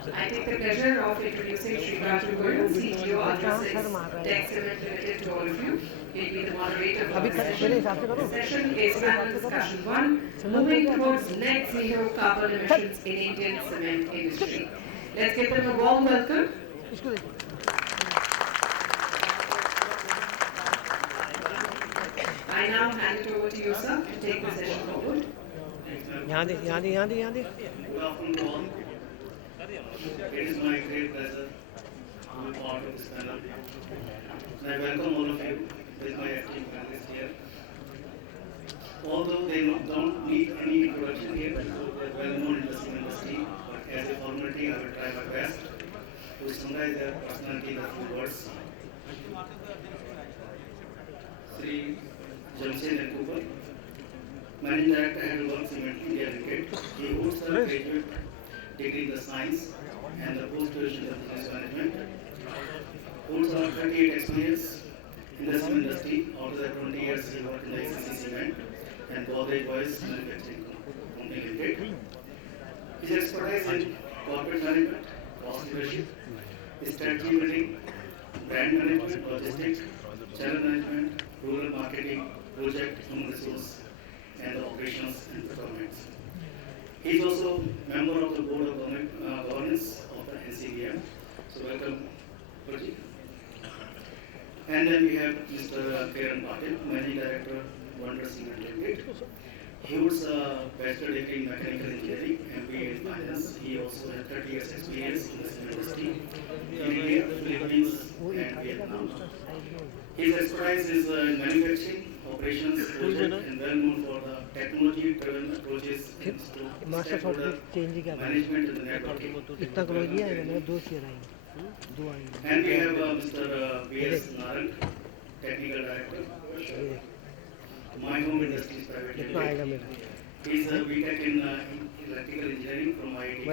I take the pleasure of introducing Shri Raju Goyal, CEO UltraTech Cement Limited to all of you. He'll be the moderator for the session. The session is panel discussion 1, moving towards net zero carbon emissions in Indian cement industry. Let's give them a warm welcome. I now hand it over to you, sir, to take the session forward. Good afternoon to all. It is my great pleasure to be part of this panel. And I welcome all of you with my esteemed panelists here. Although they don't need any introduction here, because they are well known in the cement industry, but as a formality, I will try my best to summarize their personality in a few words. Shri Jamshed and Cooper, Managing Director, HeidelbergCement India Limited. He holds a graduate degree in the science and the post-graduation in business management. Holds around 38 experience in the cement industry. Out of the 20 years, he worked in the HeidelbergCement and Goyal Manufacturing Company Limited. His expertise in corporate management, cost leadership, strategy building, brand management, logistics, channel management, rural marketing, project, human resource, and the operations and procurement. He is also member of the board of governance of the NCBM. So welcome, Raju. And then we have Mr. Kiran, Managing Director, Wonder Cement Limited. He holds a bachelor degree in mechanical engineering, MBA in finance. He also has 30 years experience in the cement industry in India, Philippines, and Vietnam. His expertise is in manufacturing, operations, project, and well known for the technology-driven approaches to stakeholder management and the networking. And we have Mr. V.S. Narang, Technical Director, My Home Industries Private Limited. He is a Wedag in electrical engineering from IIT.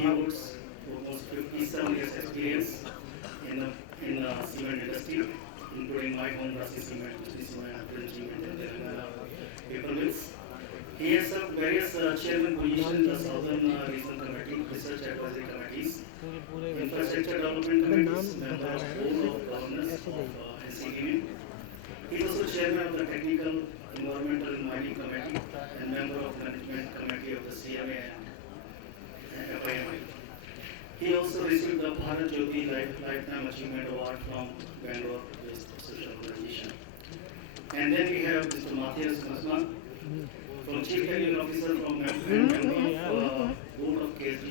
He holds almost 57 years experience in the cement industry, including My Home Cement, Cement, and Dalmia paper mills. He has served various chairman positions in the Southern Regional Committee, Research Advisory Committees, Infrastructure Development Committees, member of Board of Governors of NCB. He is also chairman of the Technical, Environmental and Mining Committee and member of Management Committee of the CMA and FIMI. He also received the Bharat Lifetime Achievement Award from Bangalore-based social organization. And then we have Mr. Matthias from Chief Technical Officer from member of Board of KSG.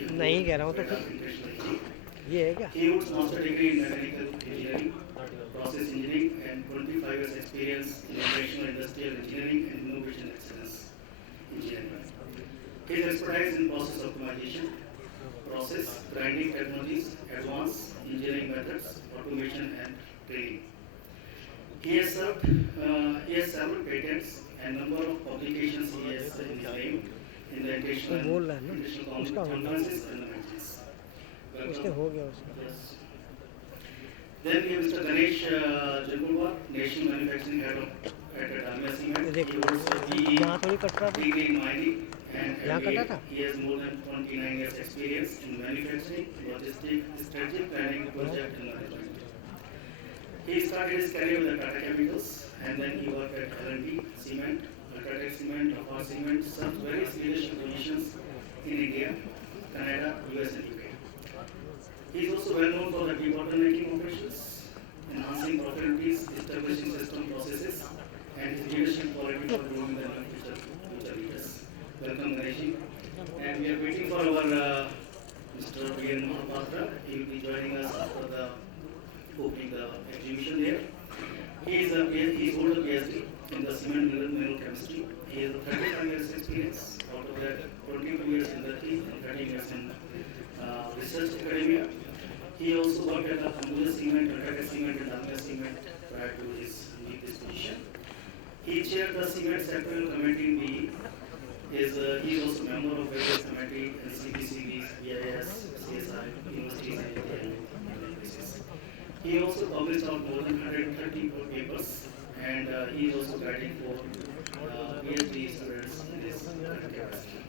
He holds master degree in mechanical engineering, process engineering, and 25 years experience in operational industrial engineering and innovation excellence engineering. His expertise in process optimization, process, grinding technologies, advanced engineering methods, automation, and training. He has several patents and number of publications he has in his name in the international conferences and events. Yes. Then we have Mr. Ganesh Jirkuntwar, National Manufacturing Head at Dalmia Cement. He holds a BE degree in mining and MBA. He has more than 29 years experience in manufacturing, logistics, strategic planning, project and management. He started his career with Tata Chemicals and then he worked at L&T Cement, UltraTech Cement, Cement, served various leadership positions in India, Canada, US and UK. He is also well known for the debottlenecking operations, enhancing profitabilities, establishing system processes, and his leadership quality for growing the future leaders. Welcome, Ganesh. And we are waiting for our Mr. Mohapatra. He will be joining us after the opening the exhibition there. He is hold a PhD in the cement mineral chemistry. He has 35 years experience, out of that 22 years in the team and 13 years in research academia. He also worked at the Humboldt Cement, UltraTech Cement, and Dalmia Cement prior to his position. He chaired the Cement Sectorial Committee in BE. He is also member of various committees, NCBCBs, BIS, CSI, universities, and places. He also published out more than 130 papers, and he is also guiding for PhD students in this capacity.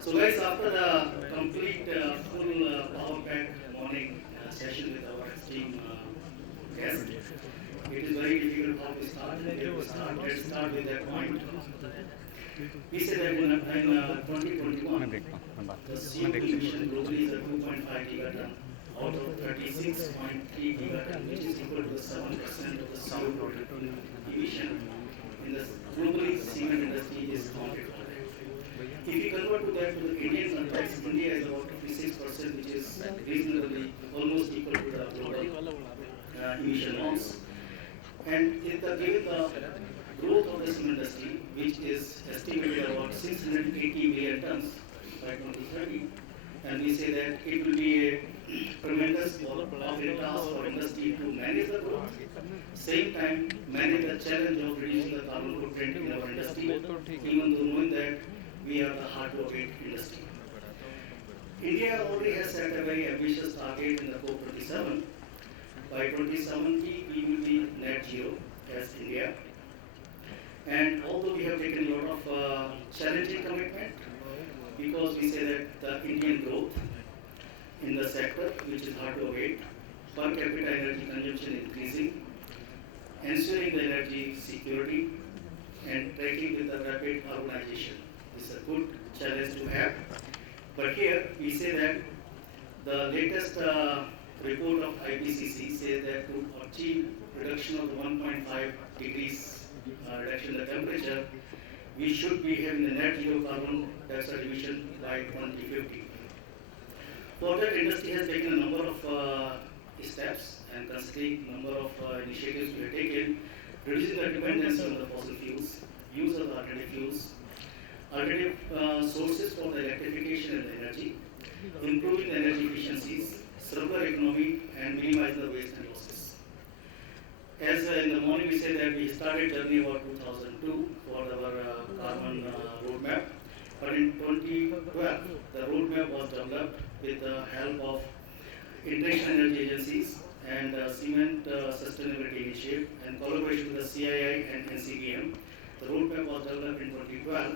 So guys, after the complete start with that point. We say that in 2021, the CO2 emission globally is at 2.5 gigaton out of 36.3 gigaton, which is equal to 7% of the CO2 emission in the globally cement industry is counted for that. If you convert to that to the Indian context, India is about 56%, which is reasonably almost equal to the global emission norms. And given the growth of the cement industry, which is estimated about 680 million tons by 2030, and we say that it will be a tremendous task for industry to manage the growth, same time manage the challenge of reducing the carbon footprint in our industry, even though knowing that we are the hard-to-abate industry. India already has set a very ambitious target in the COP27. By 2070, we will be net zero as India. And although we have taken a lot of challenging commitment, because we say that the Indian growth in the sector, which is hard to abate, per capita energy consumption increasing, ensuring the energy security, and tracking with the rapid urbanization. This is a good challenge to have. But here we say that the latest report of IPCC says that to achieve reduction of 1.5 degrees reduction in the temperature, we should be having a net zero carbon dioxide emission by 2050. For that, industry has taken a number of steps, and considering number of initiatives we have taken, reducing the dependence on the fossil fuels, use of alternative fuels, alternative sources for the electrification and energy, improving the energy efficiencies, circular economy, and minimizing the waste and losses. As in the morning we said that we started journey about 2002 for our carbon roadmap, but in 2012 the roadmap was developed with the help of international energy agencies and Cement Sustainability Initiative and collaboration with the CII and NCBM. The roadmap was developed in 2012,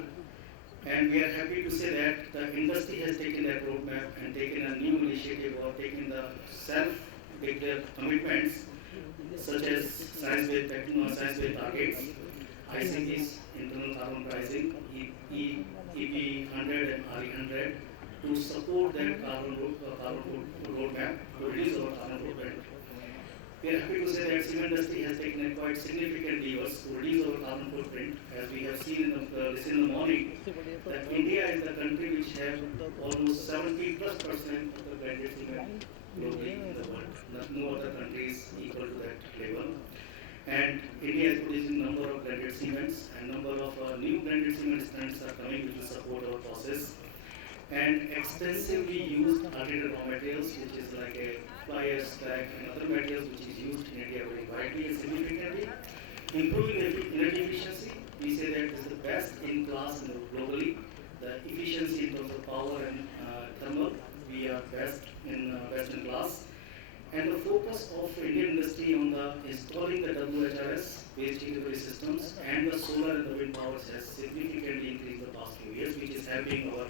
and we are happy to say that the industry has taken that roadmap and taken a new initiative of taking the self-declared commitments such as science-based targets, ICPs, internal carbon pricing, EP 100 and RE 100 to support that carbon roadmap to reduce our carbon footprint. We are happy to say that cement industry has taken a quite significant levers to reduce our carbon footprint. As we have seen in the morning, that India is the country which has almost 70+% of the blended cement globally in the world. No other country is equal to that level. And India is producing number of blended cements, and number of new blended cement standards are coming which will support our process. And extensively used alternative raw materials, which is like a fly ash, slag, and other materials which is used in India very widely and significantly. Improving the energy efficiency, we say that is the best in class globally. The efficiency in terms of power and thermal, we are best in class. And the focus of Indian industry on the installing the WHRS waste delivery systems and the solar and the wind powers has significantly increased the past few years, which is helping our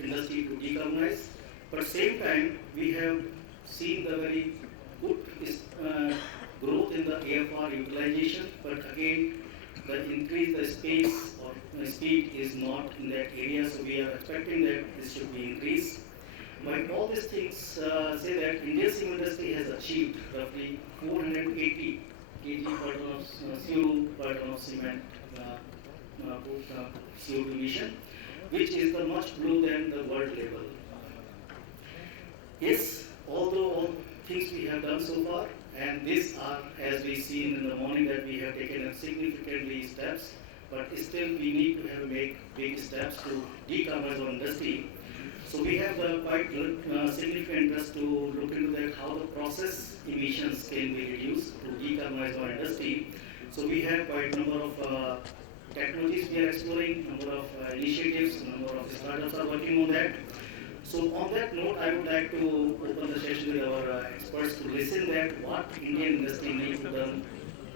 industry to decarbonize. But at the same time, we have seen the very good growth in the AFR utilization, but again, the increase the space or speed is not in that area, so we are expecting that this should be increased. But all these things say that Indian cement industry has achieved roughly 480 kg per ton of CO2 per ton of cement CO2 emission, which is the much below than the world level. Yes, although all things we have done so far, and these are, as we seen in the morning, that we have taken significantly steps, but still we need to have make big steps to decarbonize our industry. So we have quite significant interest to look into that how the process emissions can be reduced to decarbonize our industry. So we have quite a number of technologies we are exploring, number of initiatives, number of startups are working on that. So on that note, I would like to open the session with our experts to listen that what Indian industry needs to do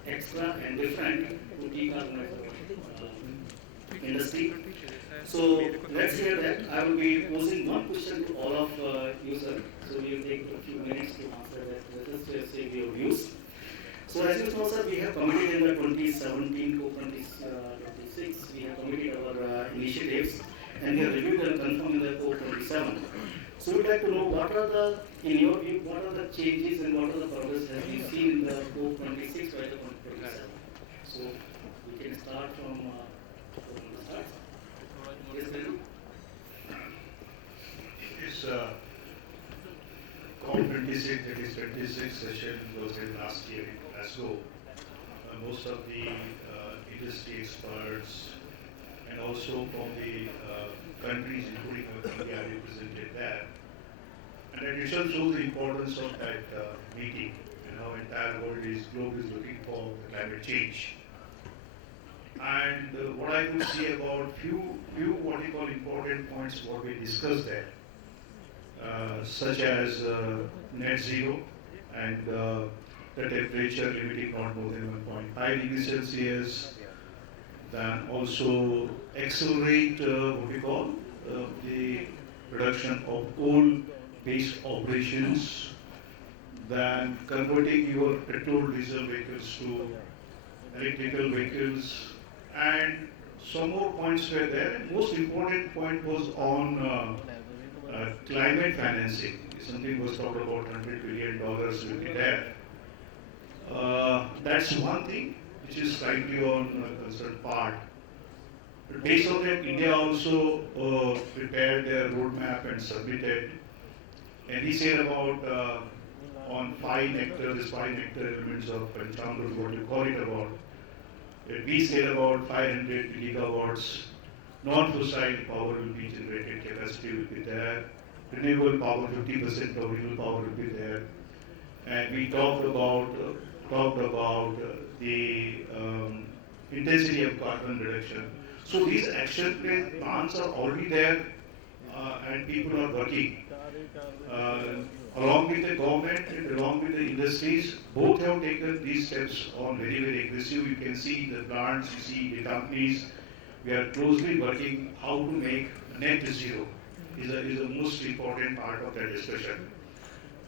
extra and different to decarbonize our industry. So let's hear that. I will be posing one question to all of you, sir. So we will take a few minutes to answer that. Let us say your views. So as you know, sir, we have committed in the 2017 to 2026, we have committed our initiatives and we have reviewed and confirmed in the COP 27. So we'd like to know what are the, in your view, what are the changes and what are the progress has been seen in the COP 26 by the COP 27. So we can start from the start. Yes, Raju? This COP26, that is 26 session was held last year in Glasgow. Most of the industry experts and also from the countries including India are represented there. And it itself shows the importance of that meeting and how entire globe is looking for the climate change. And what I could see about few what you call important points what we discussed there, such as net zero and the temperature limiting not more than 1.5 degrees Celsius, then also accelerate what we call the reduction of coal-based operations, then converting your petrol diesel vehicles to electrical vehicles, and some more points were there. And most important point was on climate financing. Something was talked about $100 billion will be there. That's one thing which is slightly on a concerned part. Based on that, India also prepared their roadmap and submitted. And he said about on 5 nectar, this 5 nectar elements of Panchamrit, what you call it about. We said about 500 gigawatts non-fossil power will be generated, capacity will be there. Renewable power, 50% of renewable power will be there. And we talked about the intensity of carbon reduction. So these action plans are already there, and people are working. Along with the government and along with the industries, both have taken these steps on very, very aggressive. You can see the plants, you see the companies. We are closely working how to make net zero is the most important part of that discussion.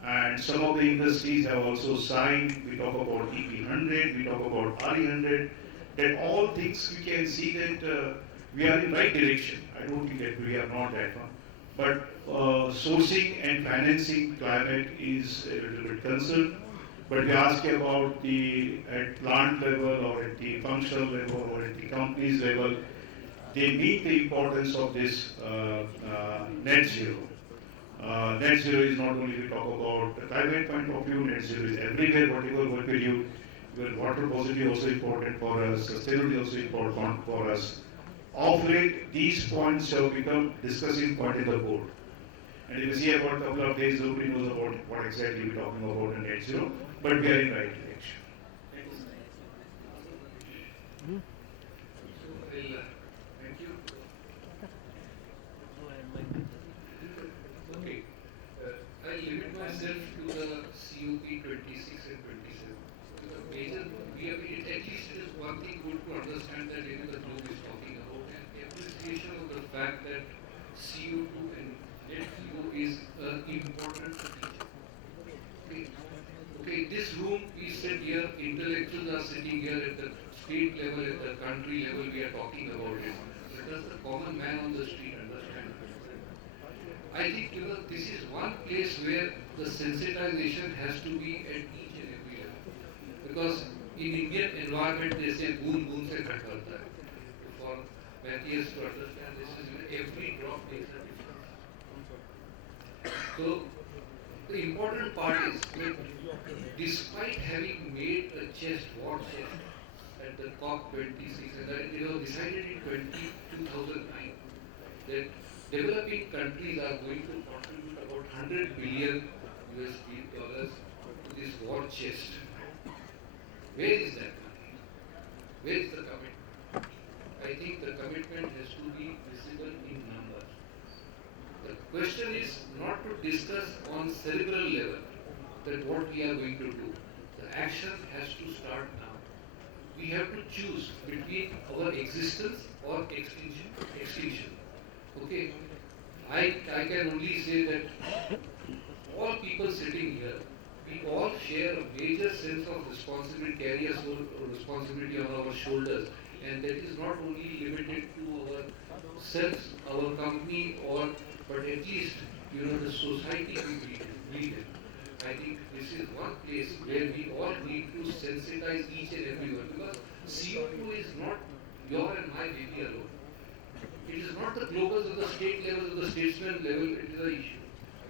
And some of the industries have also signed. We talk about EP100, we talk about RE100. That all things we can see that we are in right direction. I don't think that we are not that one. But sourcing and financing climate is a little bit concerned. But we ask about the at plant level or at the functional level or at the companies level, they meet the importance of this net zero. Net zero is not only we talk about the climate point of view, net zero is everywhere, whatever work we do. Even water positivity also important for us, sustainability also important for us. Of late, these points have become discussing point in the board. And if you see about a couple of days, nobody knows about what exactly we're talking about in net zero, but we are in right direction. Thank you. Okay. I limit myself to the COP 26 and 27. The major, at least it is one thing good to understand that even the globe is talking about an appreciation of the fact that CO2 and net zero is an important feature. Okay, this room we sit here, intellectuals are sitting here at the state level, at the country level, we are talking about it. But does the common man on the street understand? I think this is one place where the sensitization has to be at each and every level. Because in Indian environment they say boon boon se ghat karta hai. For Matthias to understand this is every drop makes a difference. So the important part is that despite having made a war chest at the COP 26 and that it was decided in 2009 that developing countries are going to contribute about $100 billion to this war chest. Where is that money? Where is the commitment? I think the commitment has to be visible in numbers. The question is not to discuss on cerebral level that what we are going to do. The action has to start now. We have to choose between our existence or extinction. Okay, I can only say that all people sitting here, we all share a major sense of responsibility, carry a responsibility on our shoulders, and that is not only limited to ourselves, our company, or but at least the society we breathe in. I think this is one place where we all need to sensitize each and everyone, because CO2 is not your and my baby alone. It is not the globals or the state level or the statesman level, it is a issue.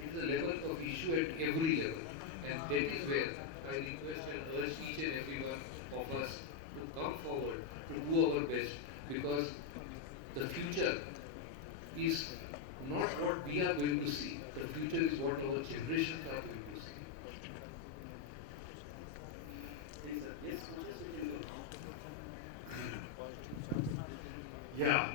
It is a level of issue at every level. And that is where I request and urge each and every one of us to come forward, to do our best, because the future is not what we are going to see. The future is what our generations are going to see. Yeah,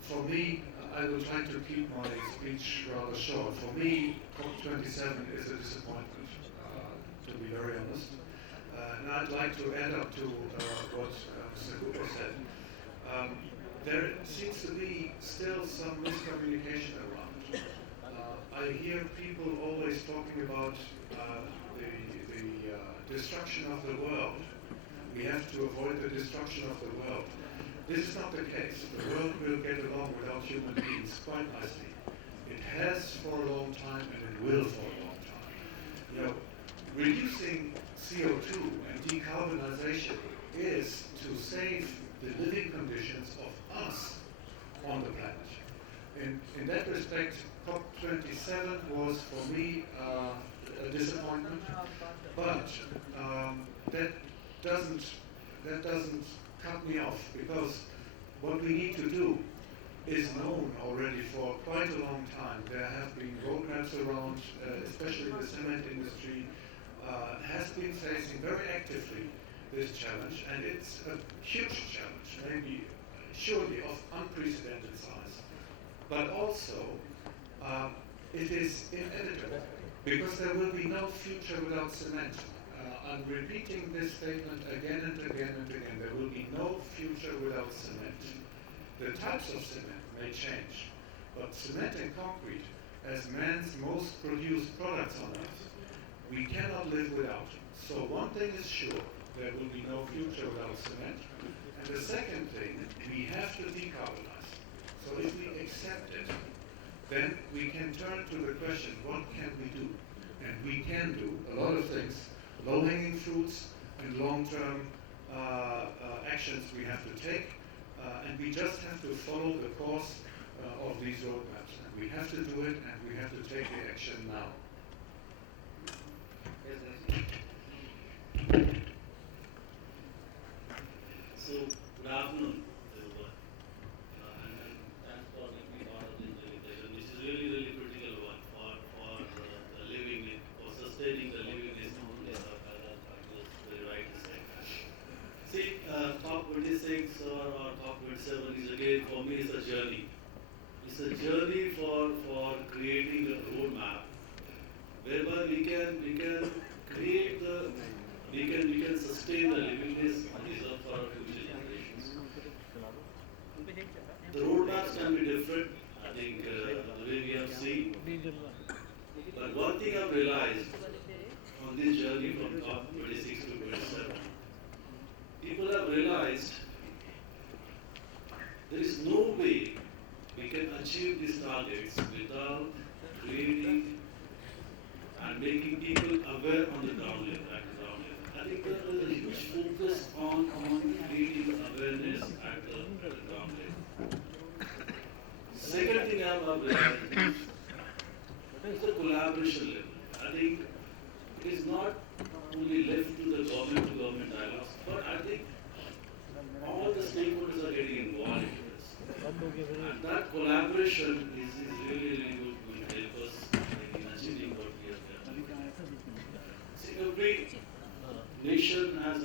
for me, I will try to keep my speech rather short. For me, COP27 is a disappointment, to be very honest. And I'd like to add up to what Mr. Cooper said. There seems to be still some miscommunication around. I hear people always talking about the destruction of the world. We have to avoid the destruction of the world. This is not the case. The world will get along without human beings quite nicely. It has for a long time, and it will for a long time. Reducing CO2 and decarbonization is to save the living conditions of us on the planet. In that respect, COP27 was for me a disappointment, but that doesn't cut me off, because what we need to do is known already for quite a long time. There have been roadmaps around, especially the cement industry has been facing very actively this challenge, and it's a huge challenge, maybe surely of unprecedented size. But also, it is inevitable, because there will be no future without cement. I'm repeating this statement again and again and again. There will be no future without cement. The types of cement may change, but cement and concrete, as man's most produced products on earth, we cannot live without. So one thing is sure, there will be no future without cement. And the second thing, we have to decarbonize. So if we accept it, then we can turn to the question, what can we do? And we can do a lot of things. Low-hanging fruits and long-term actions we have to take, and we just have to follow the course of these roadmaps. And we have to do it, and we have to take the action now. So, good afternoon, everyone. And thanks for letting me part of this presentation. This is really critical one for the living, for sustaining the living is very right to say. See, COP26 or COP27 is again, for me, it's a journey. It's a journey for creating a roadmap whereby we can create we can sustain the livingness reserved for our future generations. The roadmaps can be different, I think, the way we have seen. But one thing I've realized on this journey from COP26 to 27, people have realized there is no way we can achieve these targets without creating and making people aware on the ground level, at the ground level. I think there is a huge focus on creating awareness at the ground level. Second thing I have realized is the collaboration level. I think it is not only left to the government dialogues, but I think all the stakeholders are getting involved in this. And that collaboration is really good, will help us in achieving what we have done. See, every nation has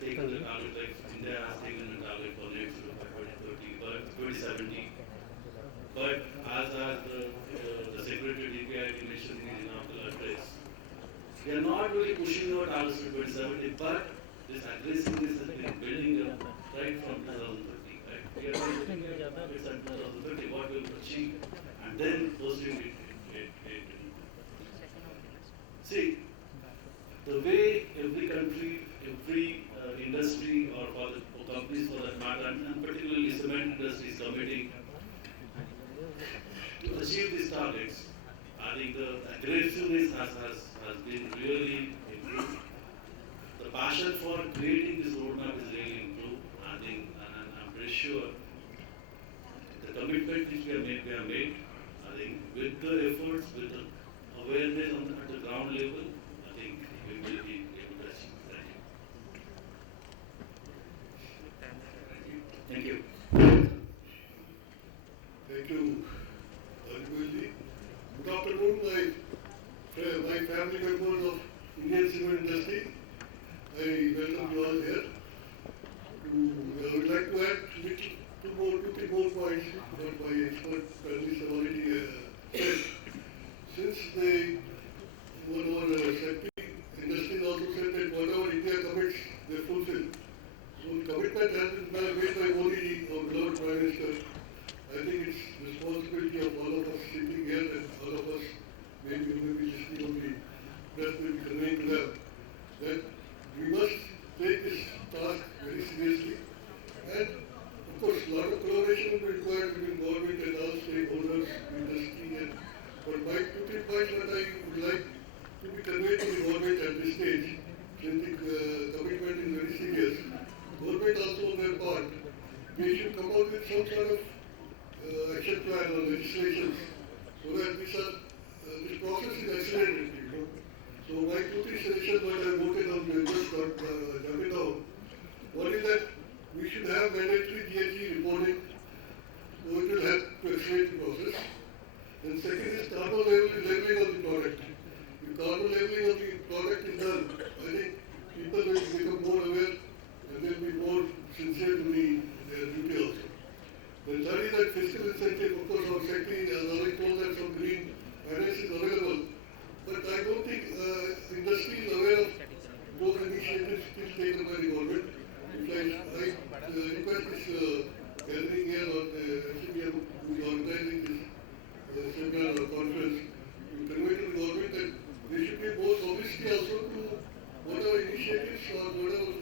taken the target, like India has taken the target for net zero by 2030, but 2070. But as the Secretary DPIT mentioned in his inaugural address, we are not really pushing our targets to 2070, but this aggressiveness has been building up right from 2030. Right? We are not looking at targets at 2030, what we will achieve, and then posting it. See, achieve these targets, I think the aggressiveness has been really improved. The passion for creating this roadmap is really improved. I think, and I'm pretty sure the commitment which we have made, I think with the efforts, with the awareness at the ground level, I think we will be able to achieve that. Thank you. Thank you, Raju. Good afternoon, my family members of Indian cement industry. I welcome you all here. I would like to add two, three more points that my expert panelists have already said. Since our sector industry also said that whatever India commits, they fulfill. So the commitment has been made by Modi, our beloved Prime Minister. I think it's responsibility of all of us sitting here and all of us maybe listening on the press, maybe conveying to them that we must take this task very seriously. And of course, a lot of collaboration will be required between government and all stakeholders, industry, and but my two, three points that I would like to be conveyed to the government at this stage, since the commitment is very serious. Government also on their part, they should come out with some sort of action plan or legislation so that this process is accelerated. So my two, three suggestions that I voted on, we just got jumping down. One is that we should have mandatory GHG reporting, so it will help to accelerate the process. And second is carbon labeling of the product. If carbon labeling of the product is done, I think people will become more aware and they will be more sincere to their duty also. The third is that fiscal incentive. Of course, our secretary has already told that some green finance is available, but I don't think industry is aware of those initiatives still taken by the government. I request this gathering here on the NCBM who is organizing this seminar or conference to convey to the government that there should be more publicity also to whatever initiatives or whatever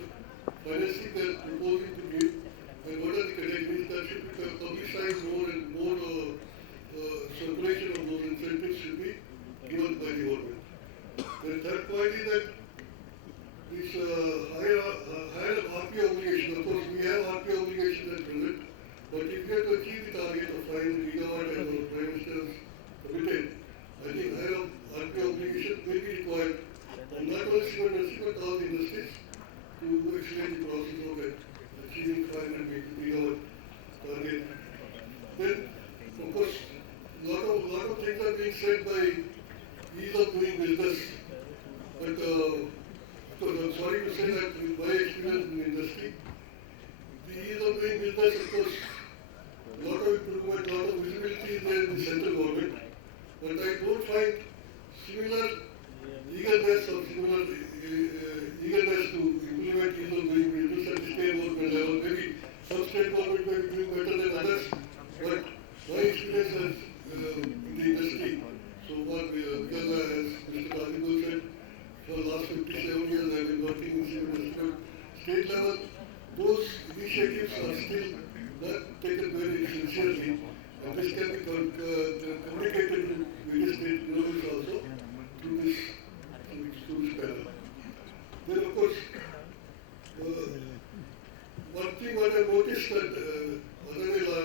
financing they are proposing to give. And what are the categories that should be publicized more and more circulation of those incentives should be given by the government. The third point is that this higher RP obligation, of course we have RP obligation at present, but if we have to achieve the target of 500 gigawatt as our Prime Minister has committed, I think higher RP obligation will be required from not only cement industry but all the industries to accelerate the process of that. Achieving 500 gigawatt target. Then, of course, lot of things are being said by ease of doing business. But of course, I'm sorry to say that with my experience in the industry, the ease of doing business, of course, lot of improvement, lot of visibility is there in the central government. But I don't find similar eagerness or similar eagerness to implement ease of doing business at the state government level. Maybe some state government may be doing better than others, but my experience in the industry so far, because as Mr. Patil said, for the last 57 years I have been working in civil industry. State level, those initiatives are still not taken very sincerely, and this can be communicated to various state levels also through this panel. Then of course, one thing what I noticed that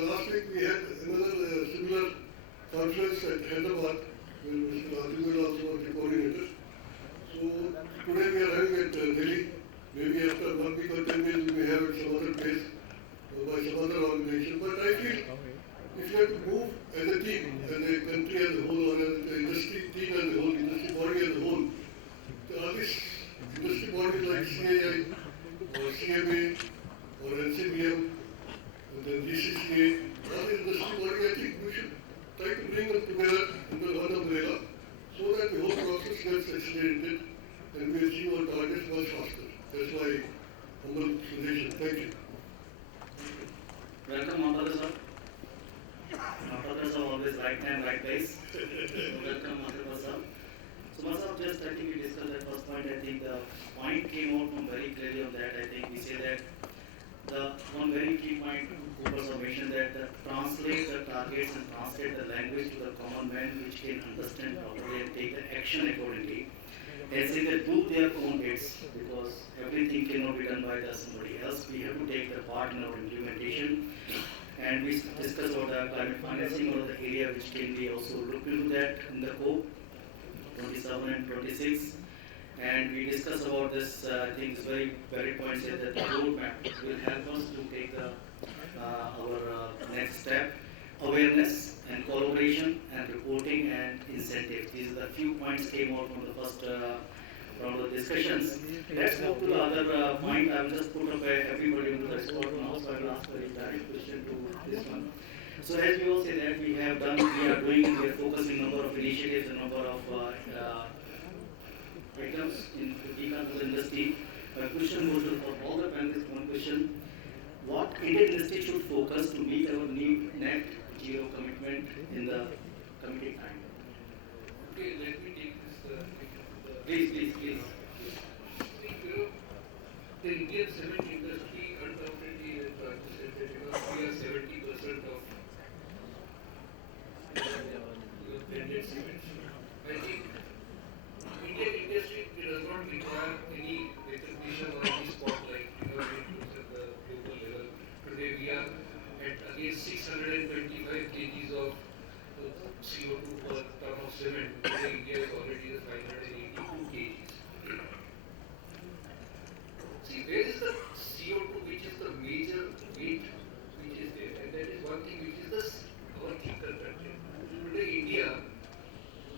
last week we had another similar conference at Hyderabad where Mr. Raju also was the coordinator. So today we are having at Delhi. Maybe after 1 week or 10 days we may have it some other place by some other organization. But I feel if you have to move as a team, as a country as a whole, or as an industry team as a whole, industry body as a whole, all these industry bodies like CII or CMA or NCBM, and then DCCA, all these industry bodies, I think we should try to bring them together under one umbrella so that the whole process gets accelerated and we achieve our targets much faster. That's my humble suggestion. Thank you. Welcome, Matthias sir. Matthias sir, always right time, right place. Welcome, Matthias sir. So, Matthias, just I think we discussed that first point. I think the point came out from very clearly on that. I think we say that the one very key point Cooper mentioned that translate the targets and translate the language to the common man which can understand properly and take the action accordingly. As in they do their own bits because everything cannot be done by somebody else. We have to take the part in our implementation. And we discuss about the climate financing or the area which can be also looked into that in the COP 27 and 26. And we discuss about this, I think it's very points here that the roadmap will help us to take our next step. Awareness and collaboration and reporting and incentives. These are the few points came out from the first round of discussions. Let's move to the other point. I will just put up everybody into the spot now, so I will ask a very direct question to this one. So as we all say that we are focusing number of initiatives and number of items in the decarbonization industry. My question goes to for all the panelists. One question: what Indian industry should focus to meet our new net zero commitment in the committed time? Okay, let me take this. Please. You know, the Indian cement industry undoubtedly, as Raju said, that we are 70% of blended cement. I think Indian industry does not require any recognition or any spotlight in the global level. Today we are at against 625 kgs of CO2 per ton of cement. Today India is already at 582 kgs. See, where is the CO2 which is the major weight which is there? And that is one thing which is our clinker content. Today India,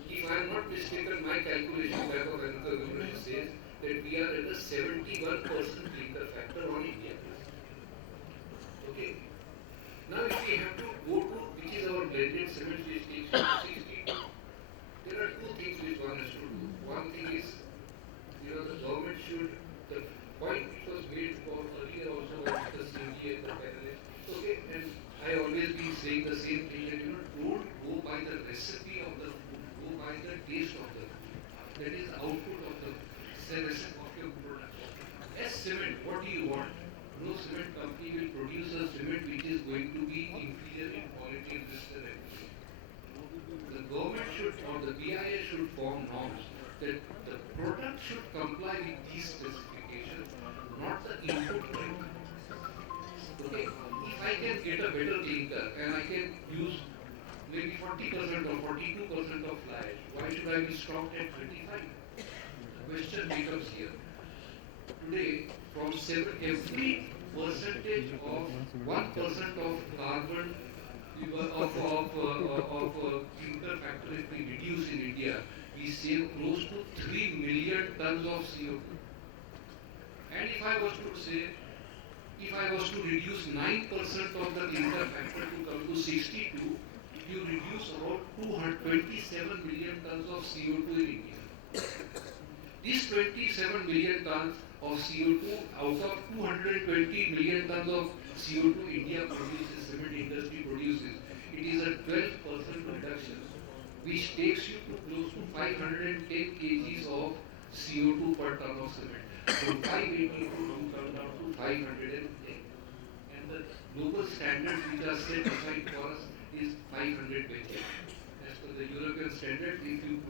if I am not mistaken, my calculation back of another government says that we are at a 71% clinker factor on India. Okay. Now if we have to go to which is our blended cement which takes 62, there are two things which one has to do. One thing is, the government should, the point which was made for earlier also by the CG and the panelists, okay, and I always been saying the same thing that don't go by the recipe of the food, go by the taste of the food. That is the output of the recipe of your product. As cement, what do you want? No cement company will produce a cement which is going to be inferior in quality and this and everything. The government should, or the BIS should form norms that the product should comply with these specifications, not the input rate. Okay, if I can get a better clinker and I can use maybe 40% or 42% of fly ash, why should I be stocked at 35? The question becomes here. Today, from every percentage of 1% of carbon of clinker factor if we reduce in India, we save close to 3 million tons of CO2. And if I was to reduce 9% of the clinker factor to come to 62, you reduce about 227 million tons of CO2 in India. These 27 million tons of CO2 out of 220 million tons of CO2 India produces, cement industry produces, it is a 12% reduction, which takes you to close to 510 kgs of CO2 per ton of cement. From 582 to come down to 510. And the global standards which are set aside for us is 500 benchmark. As per the European standard, if you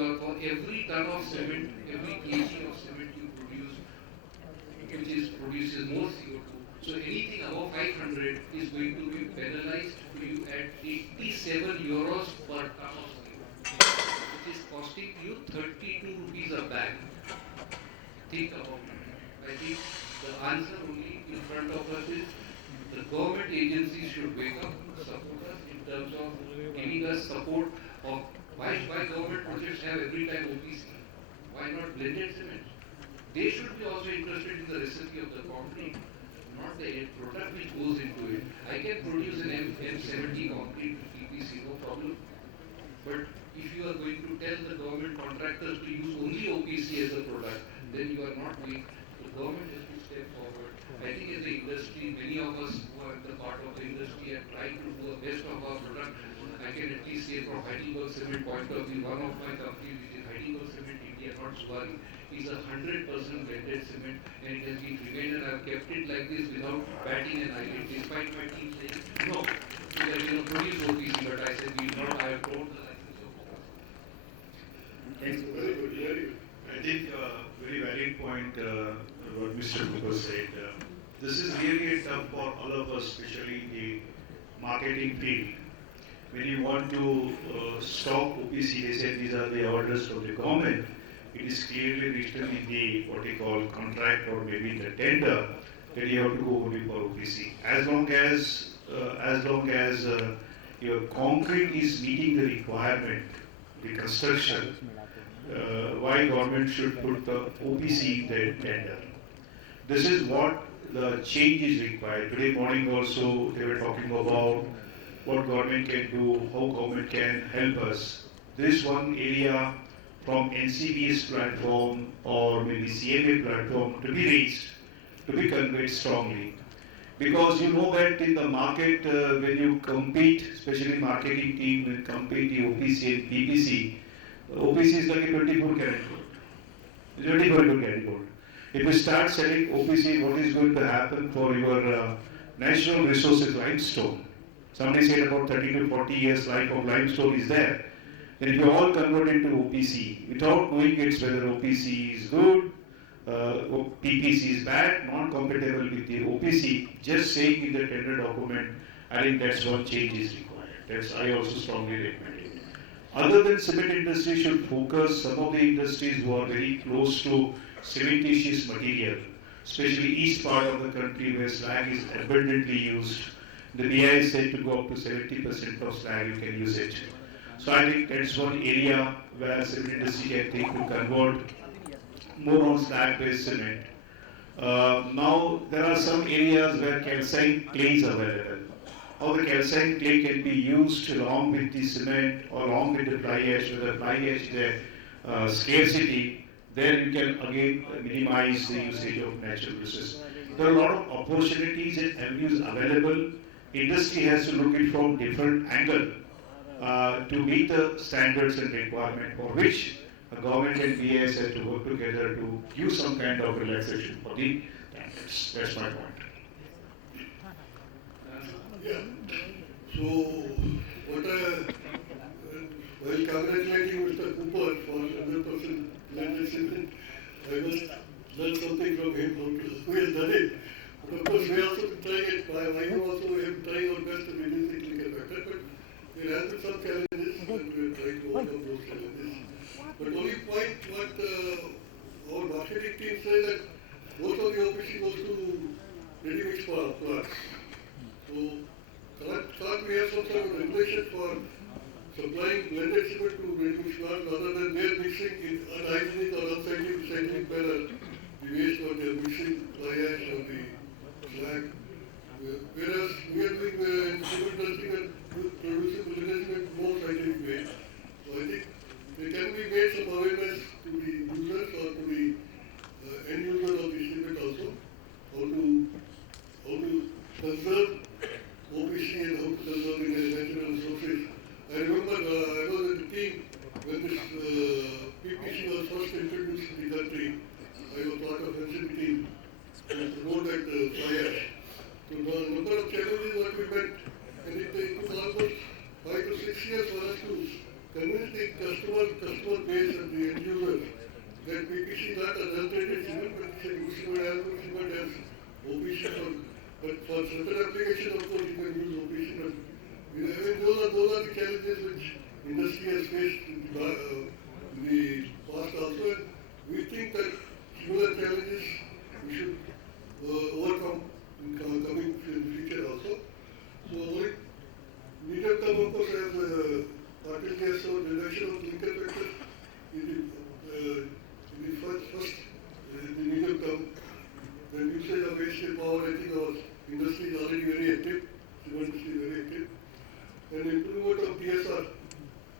are for every ton of cement, every kg of cement you produce, which produces more CO2. So anything above 500 is going to be penalized to you at 87 euros per ton of CO2, which is costing you 32 rupees a bag. Think about it. I think the answer only in front of us is the government agencies should wake up, support us in terms of giving us support of why government projects have every time OPC. Why not blended cement? They should be also interested in the recipe of the concrete, not the end product which goes into it. I can produce an M70 concrete with PPC, no problem. But if you are going to tell the government contractors to use only OPC as a product, then you are not doing. The government has to step forward. I think as the industry, many of us who are the part of the industry are trying to do the best of our product. I can at least say from HeidelbergCement point of view, one of my companies, which is HeidelbergCement India, not Zuari, is 100% blended cement, and it has been remained, and I've kept it like this without batting an eyelid, despite my team saying no, we are produce OPC, but I said we will not. I have told the license of Thanks. Very good, very good. I think very valid point what Mr. Cooper said. This is really tough for all of us, especially in the marketing field. When you want to stop OPC, they say these are the orders from the government. It is clearly written in the what they call contract or maybe in the tender that you have to go only for OPC. As long as your concrete is meeting the requirement, the construction, why government should put the OPC in the tender? This is what the change is required. Today morning also they were talking about what government can do, how government can help us. There is one area from NCB's platform or maybe CMA platform to be reached, to be conveyed strongly. Because you know that in the market, when you compete, especially marketing team, when compete the OPC and PPC, OPC is like a 24 karat gold. It's 24 karat gold. If you start selling OPC, what is going to happen for your natural resources, limestone? Somebody said about 30 to 40 years life of limestone is there. Then if you all convert into OPC, without knowing it's whether OPC is good, PPC is bad, non-compatible with the OPC, just saying in the tender document, I think that's one change is required. That's I also strongly recommend it. Other than cement industry should focus some of the industries who are very close to cementitious material, especially east part of the country where slag is abundantly used. The BI is said to go up to 70% of slag, you can use it. So I think that's one area where cement industry can think to convert more on slag-based cement. Now there are some areas where calcined clay is available. How the calcined clay can be used along with the cement or along with the fly ash, where the fly ash is a scarcity, there you can again minimize the usage of natural resources. There are a lot of opportunities and avenues available. Industry has to look at from different angle to meet the standards and requirement for which the government and BIS have to work together to give some kind of relaxation for the standards. That's my point. Yeah. So, while congratulating Mr. Cooper for 100% blended cement, I must learn something from him who has done it. But of course, we also been trying it. I know also we have been trying our best to reduce the clinker factor, but there have been some challenges, and we are trying to overcome those challenges. But only point what our marketing team said that most of the OPC goes to ready-mix plants. So, can't we have some sort of regulation for supplying blended cement to ready-mix plants rather than their mixing in unhygienic or unsightly recycling manner, the waste what they are mixing, fly ash or the slag. Whereas we are doing cement dusting and producing blended cement more scientific way. So I think there can be made some awareness to the users or to the end users of the cement also, how to conserve OPC and how to conserve the natural resources. I remember I was in the team when this PPC was first introduced in the country. I was part of the team to promote that fly ash. So the number of challenges what we met, and it took almost 5 to 6 years for us to convince the customer base and the end users that PPC is not adulterated cement, but it's a good cement, cement as OPC. But for certain application, of course, you can use OPC. But those are the challenges which industry has faced in the past also. And we think that similar challenges we should overcome in coming future also. So, medium term, of course, as Patil has shown, reduction of clinker factor in the first the medium term. When usage of waste power, I think our industry is already very active, cement industry is very active. And improvement of TSR,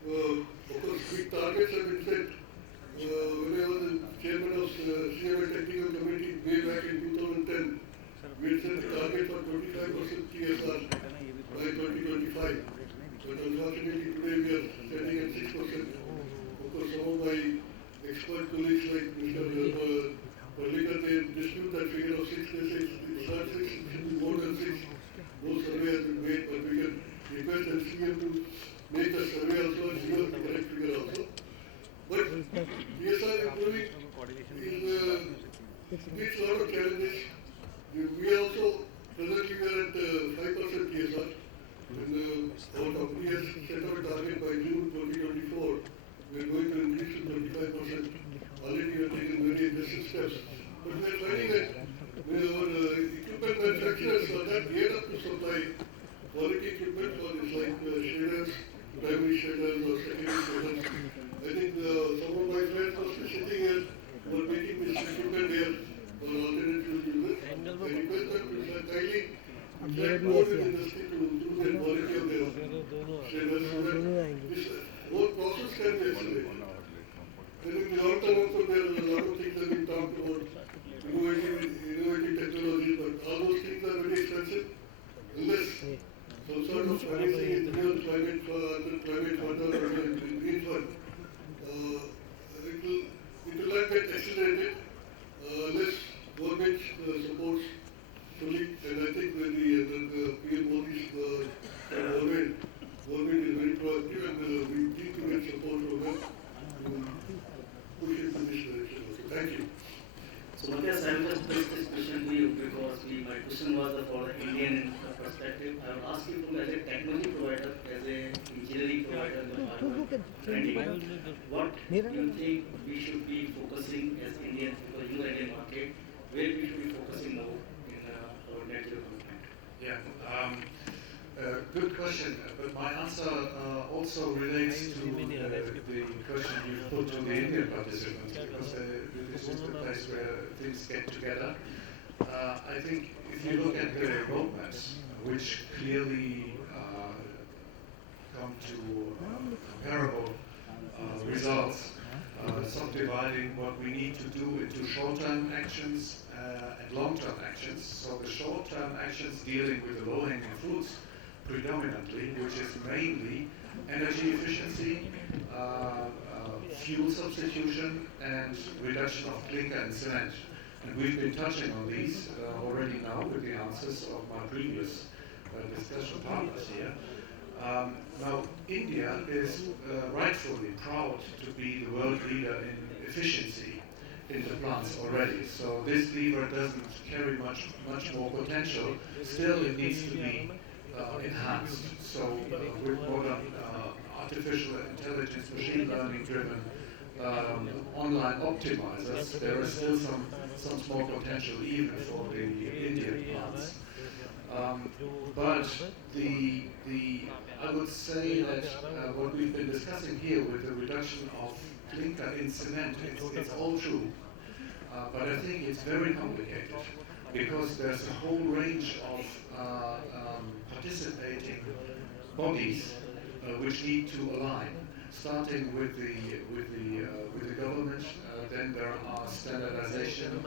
of course, big targets have been set. When I was the chairman of CMA Technical Committee way back in 2010, we set the target for 25% TSR by 2025. But unfortunately, TSR improving needs a lot of challenges. We also, presently we are at 5% TSR. And our company has set up a target by June 2024. We are going to increase to 25%. Already we have taken very aggressive steps. But we are finding that our equipment manufacturers are not geared up to supply quality equipment for this, like shaders, primary shaders or secondary shaders. I think some of my friends must be sitting here who are making this equipment here for alternative users. I request them to kindly interact more with the industry to improve the quality of their shaders so that this whole process can be accelerated. I think the long term also there are a lot of things that we talked about, innovative technology, but all those things are very expensive unless some sort of financing is given climate fund or green fund. It will not get accelerated unless government supports fully. And I think with the PM Modi's government is very proactive and we need to get support from them to push into this direction. Thank you. So Matthias, I will just place this question to you because my question was for the Indian perspective. I will ask you from as a technology provider, as a engineering provider, what do you think we should be focusing as Indian, for the Indian market, where we should be focusing more in our net zero commitment? Yeah, good question, but my answer also relates to the question you put to the Indian participants, because this is the place where things get together. I think if you look at the roadmaps, which clearly come to comparable results, subdividing what we need to do into short-term actions and long-term actions. So the short-term actions dealing with the low-hanging fruits predominantly, which is mainly energy efficiency, fuel substitution, and reduction of clinker and cement. And we've been touching on these already now with the answers of my previous discussion partners here. Now, India is rightfully proud to be the world leader in efficiency in the plants already. So this lever doesn't carry much more potential. Still, it needs to be enhanced. So with modern artificial intelligence, machine learning driven online optimizers, there is still some small potential even for the Indian plants. But I would say that what we've been discussing here with the reduction of clinker in cement, it's all true. But I think it's very complicated because there's a whole range of participating bodies which need to align, starting with the government. Then there are standardization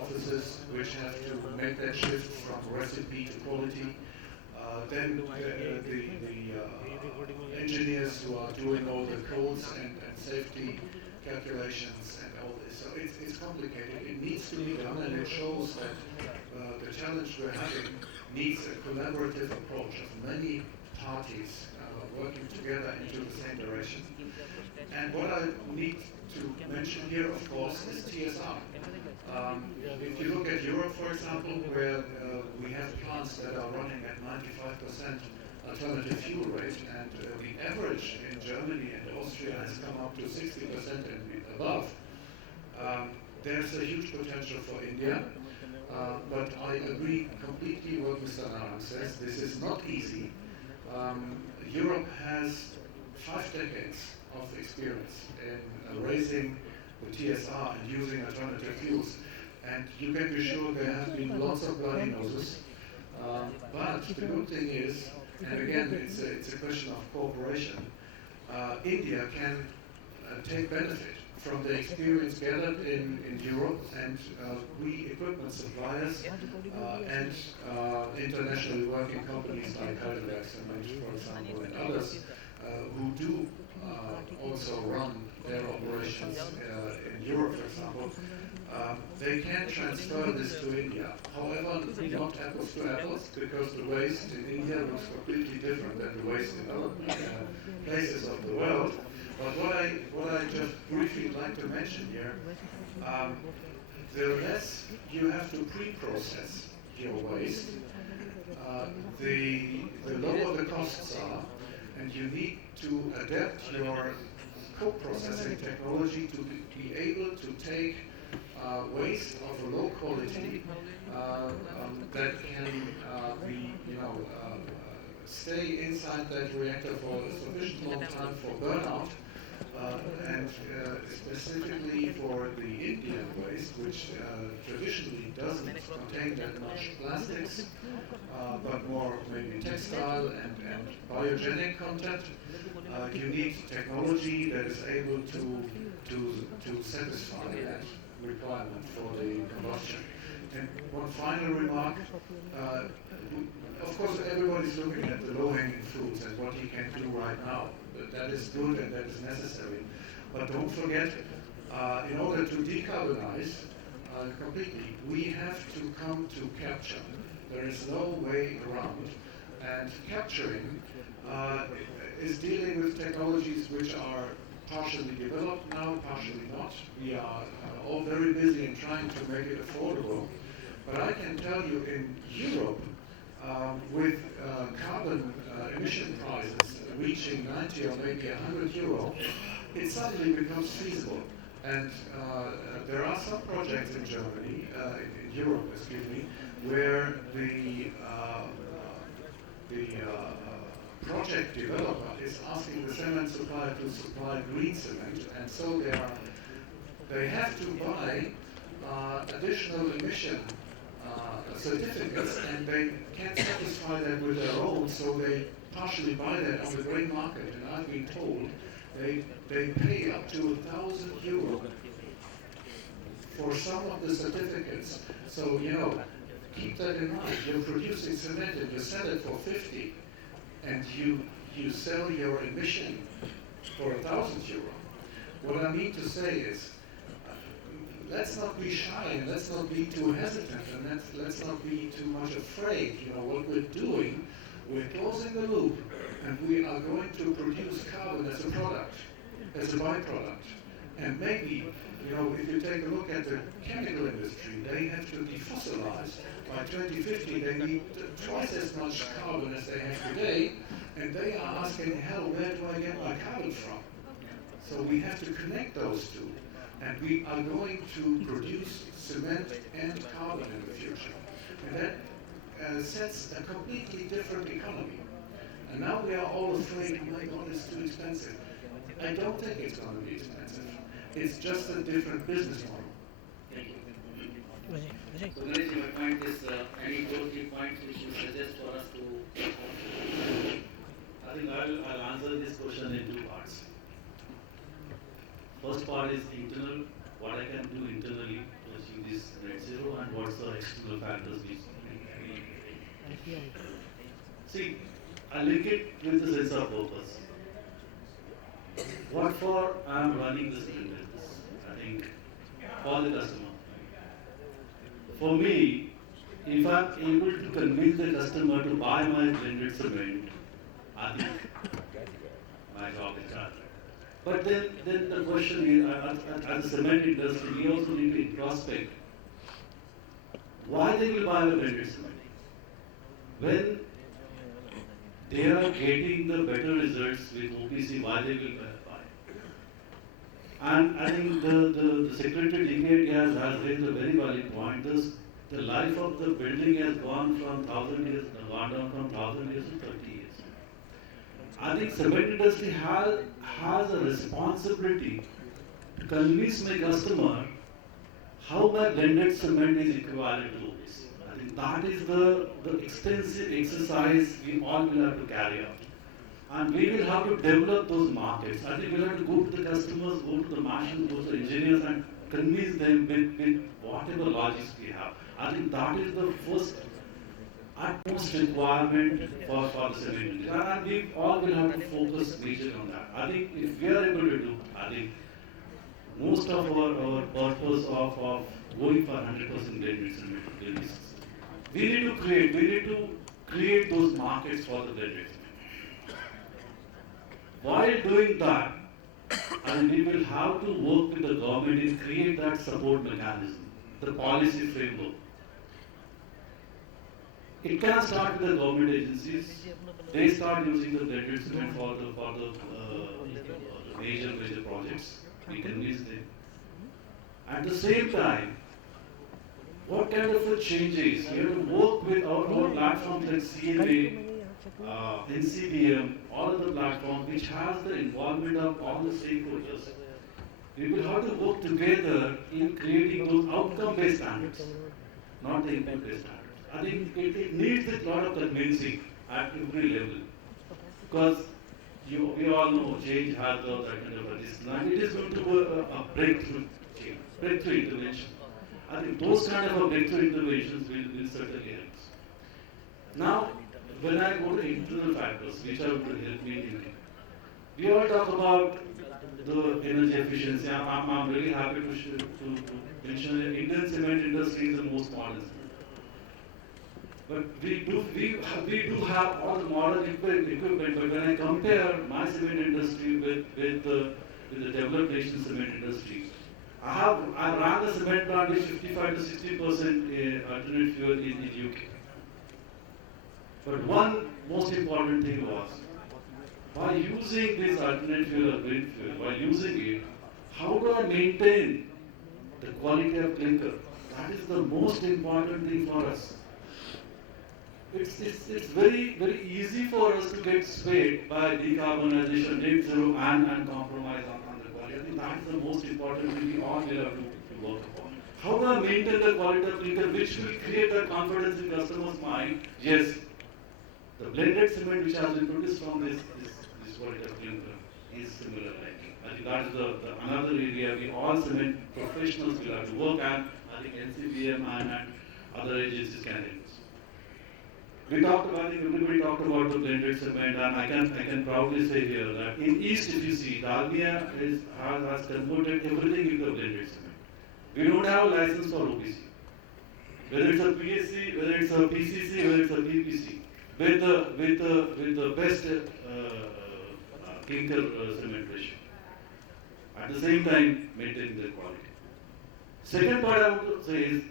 offices which have to make that shift from recipe to quality. Then the engineers who are doing all the codes and safety calculations and all this. So it's complicated. It needs to be done, and it shows that the challenge we're having needs a collaborative approach of many parties working together into the same direction. And what I need to mention here, of course, is TSR. If you look at Europe, for example, where we have plants that are running at 95% alternative fuel rate, and the average in Germany and Austria has come up to 60% and above, there's a huge potential for India. But I agree completely what Mr. Narang says. This is not easy. Europe has 5 decades of experience in raising the TSR and using alternative fuels. And you can be sure there have been lots of bloody noses. But the good thing is, and again, it's a question of cooperation, India can take benefit from the experience gathered in Europe, and we equipment suppliers and internationally working companies like HeidelbergCement, for example, and others who do also run their operations in Europe, for example, they can transfer this to India. However, not apples to apples, because the waste in India looks completely different than the waste in other places of the world. But what I just briefly like to mention here, the less you have to pre-process your waste, the lower the costs are, and you need to adapt your co-processing technology to be able to take waste of a low quality that can be, stay inside that reactor for a sufficient long time for burnout, and specifically for the Indian waste, which traditionally doesn't contain that much plastics, but more maybe textile and biogenic content. You need technology that is able to satisfy that requirement for the combustion. And one final remark, of course everybody's looking at the low-hanging fruits and what you can do right now. That is good and that is necessary. But don't forget, in order to decarbonize completely, we have to come to capture. There is no way around. And capturing is dealing with technologies which are partially developed now, partially not. We are all very busy in trying to make it affordable. But I can tell you in Europe, with carbon emission prices reaching 90 or maybe 100 euro, it suddenly becomes feasible. And there are some projects in Germany, in Europe, excuse me, where the project developer is asking the cement supplier to supply green cement, and so they have to buy additional emission certificates, and they can't satisfy that with their own, so they partially buy that on the grey market. And I've been told they pay up to 1,000 euro for some of the certificates. So, keep that in mind. You're producing cement and you sell it for 50, and you sell your emission for 1,000 euro. What I mean to say is, let's not be shy and let's not be too hesitant and let's not be too much afraid. What we're doing, we're closing the loop, and we are going to produce carbon as a product, as a byproduct. And maybe, if you take a look at the chemical industry, they have to defossilize. By 2050, they need twice as much carbon as they have today, and they are asking, hell, where do I get my carbon from? So we have to connect those two. And we are going to produce cement and carbon in the future. And that sets a completely different economy. And now we are all afraid, oh my God, it's too expensive. I don't think it's going to be expensive. It's just a different business model. Thank you. So, Ganesh, my point is, any 2 or 3 points which you suggest for us to... I think I'll answer this question in 2 parts. First part is internal, what I can do internally to achieve this net zero, and what's the external factors which we see. I link it with the sense of purpose. What for I am running this business? I think for the customer. For me, if I am able to convince the customer to buy my blended cement, I think my job is done. But then the question is, as a cement industry, we also need to introspect why they will buy a blended cement. When they are getting the better results with OPC, why they will buy. And I think the Secretary Delegate has raised a very valid point. The life of the building has gone from 1,000 years, gone down from 1,000 years to 30 years. I think cement industry has a responsibility to convince my customer how my blended cement is equivalent to OPC. I think that is the extensive exercise we all will have to carry out. And we will have to develop those markets. I think we'll have to go to the customers, go to the machines, go to the engineers, and convince them with whatever logics we have. I think that is the first utmost requirement for the cement industry. And we all will have to focus majorly on that. I think if we are able to do, I think most of our purpose of going for 100% blended cement is we need to create those markets for the blended cement. While doing that, I and we will have to work with the government and create that support mechanism, the policy framework. It can start with the government agencies. They start using the blended cement for the major projects. We convince them. At the same time, what kind of a changes? We have to work with our platforms like CMA, NCBM, all of the platforms which has the involvement of all the stakeholders. We will have to work together in creating those outcome-based standards, not the input-based standards. I think it needs a lot of convincing at every level, because we all know change has that kind of a this. Now it is going to be a breakthrough change, breakthrough intervention. I think those kind of breakthrough interventions will certainly help us. Now, when I go to internal factors which are going to help me in thinking, we all talk about the energy efficiency. I'm really happy to mention that Indian cement industry is the most modern. But we do have all the modern equipment, but when I compare my cement industry with the developed nation cement industry, I ran the cement plant with 55 to 60% alternate fuel in the UK. But one most important thing was, by using this alternate fuel or green fuel, by using it, how do I maintain the quality of clinker? That is the most important thing for us. It's very easy for us to get swayed by decarbonization, net zero, and compromise on the quality. I think that is the most important thing we all will have to work upon. How do I maintain the quality of clinker, which will create that confidence in customers' mind? Yes, the blended cement which has been produced from this quality of clinker is similar liking. I think that is the another area we all cement professionals will have to work, and I think NCBM and other agencies can help us. We talked about, I think everybody talked about the blended cement, and I can proudly say here that in East, if you see, Dalmia has converted everything into a blended cement. We don't have a license for OPC. Whether it's a PSC, whether it's a PCC, whether it's a PPC, with the best clinker cement ratio. At the same time, maintaining the quality. Second part I want to say is,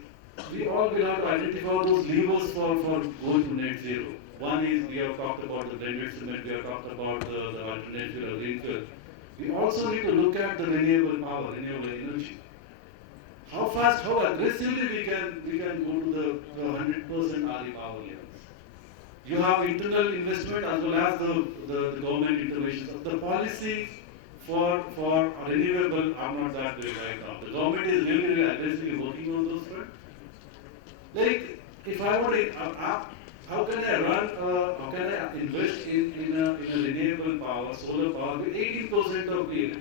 we all will have to identify those levers for going to net zero. One is, we have talked about the blended cement, we have talked about the alternate fuel or green fuel. We also need to look at the renewable power, renewable energy. How fast, how aggressively we can go to the 100% RE power levels. You have internal investment as well as the government interventions. The policy for renewable are not that big right now. The government is really aggressively working on those fronts. Like, if I want to, how can I invest in a renewable power, solar power with 18% of yield,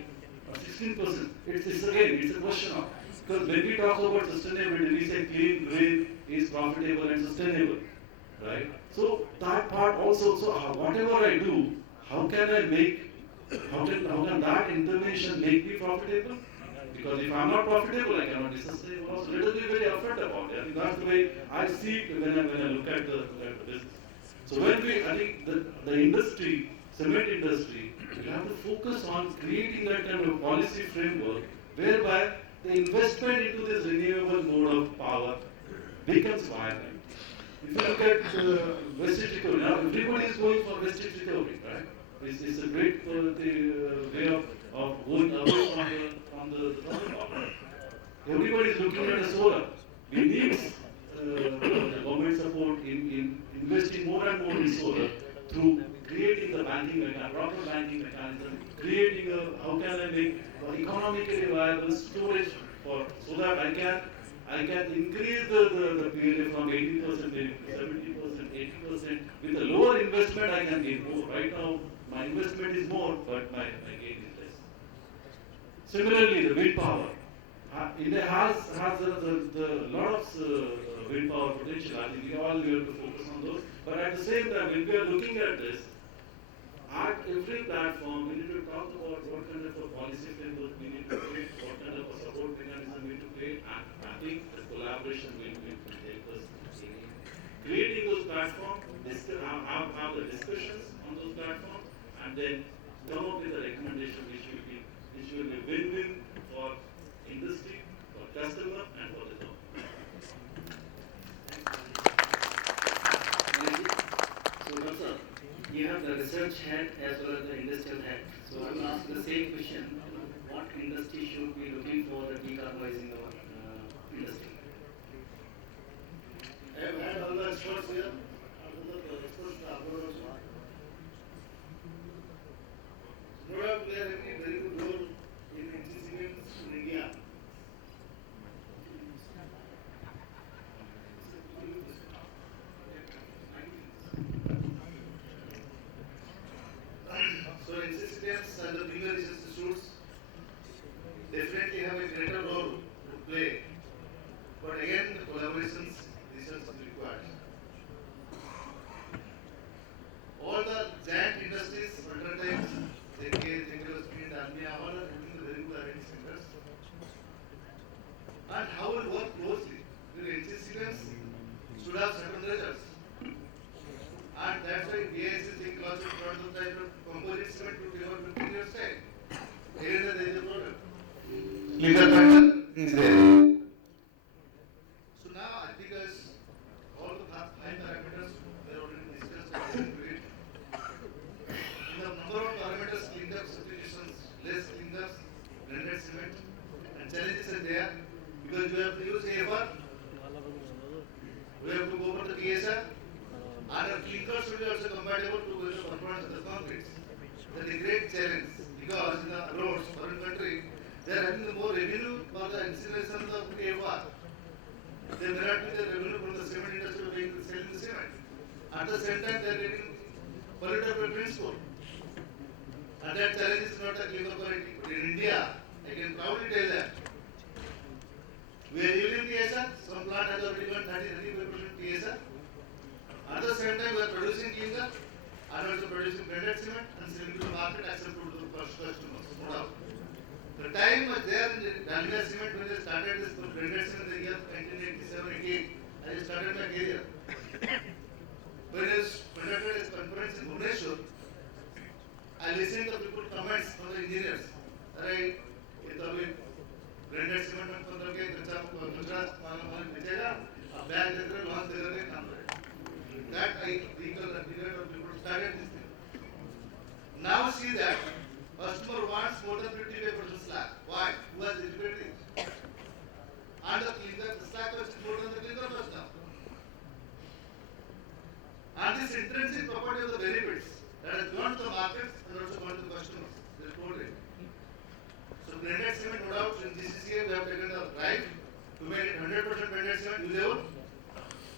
or 16%? It's a question of, because when we talk about sustainability, we say clean, green is profitable and sustainable, right? So that part also, so whatever I do, how can that intervention make me profitable? Because if I'm not profitable, I cannot be sustainable. So let us be very upfront about it. I think that's the way I see it when I look at the business. So I think the industry, cement industry, we have to focus on creating that kind of policy framework whereby the investment into this renewable mode of power becomes viable. If you look at wastage recovery, now everybody is going for wastage recovery, right? It's a great way of going away from the thermal power. Everybody is looking at the solar. We need the government support in investing more and more in solar through creating the proper banking mechanism, creating how can I make economically viable storage so that I can increase the PLA from 80% maybe to 70%, 80%. With a lower investment, I can gain more. Right now, my investment is more, but my gain is less. Similarly, the wind power. India has a lot of wind power potential. I think we all have to focus on those. But at the same time, when we are looking at this, at every platform, we need to talk about what kind of a policy framework we need to create, what kind of a support mechanism we need to create, and I think the collaboration will help us in creating those platforms, have the discussions on those platforms, and then come up with a recommendation which will be research head as well as the industrial head. So I will ask the same question. What industry should we be looking for the decarbonizing our industry? I have had all the experts here. All the experts are also. No doubt they are having a very good role in HeidelbergCement in India. So HeidelbergCement and the bigger research institutes definitely have a greater role to play. But again, the collaborations, research is required. All the giant industries, UltraTech, General-NCB, Dalmia, all are having the very good R&D centers. And how will work closely with HeidelbergCement should have certain results. And that's why BIS is taking lots of type of composite cement to develop 15 years time. Here there is a problem. Clinker factor is there. So now I think as all the high parameters were already discussed and agreed. In the number of parameters, clinker substitutions, less clinkers, blended cement, and challenges are there because we have to use AFR, we have to go for the PSR, and our clinkers should be also compatible to the performance of the concrete. That is a great challenge because in the roads, foreign country, they are having the more revenue for the incineration of AFR. They may not be the revenue from the cement industry being selling the cement. At the same time, they are getting polluter preference score. And that challenge is not a clinker quality. But in India, I can proudly tell that we are using TSR. Some plant has already got 30-35% TSR. At the same time, we are producing clinker and also producing blended cement and selling to the market acceptable to the customers. No doubt. The time was there in the Dalmia cement when they started this blended cement in the year 1987-88. I started my career. When I conducted a conference in Bhubaneswar, I listened to people comments from the engineers. Right, it's a bit blended cement में पंद्रह के कच्चा दूसरा माल बेचेगा, अब bag देकर launch देकर काम करेगा. That I recall that period of people started this thing. Now see that customer wants more than 55% slack. Why? Who has educated it? And the clinker, the slack was more than the clinker was now. And this intrinsic property of the benefits that has gone to the markets and also gone to the customers. They are told it. So blended cement, no doubt, in GCCA we have taken the right to make it 100% blended cement usable,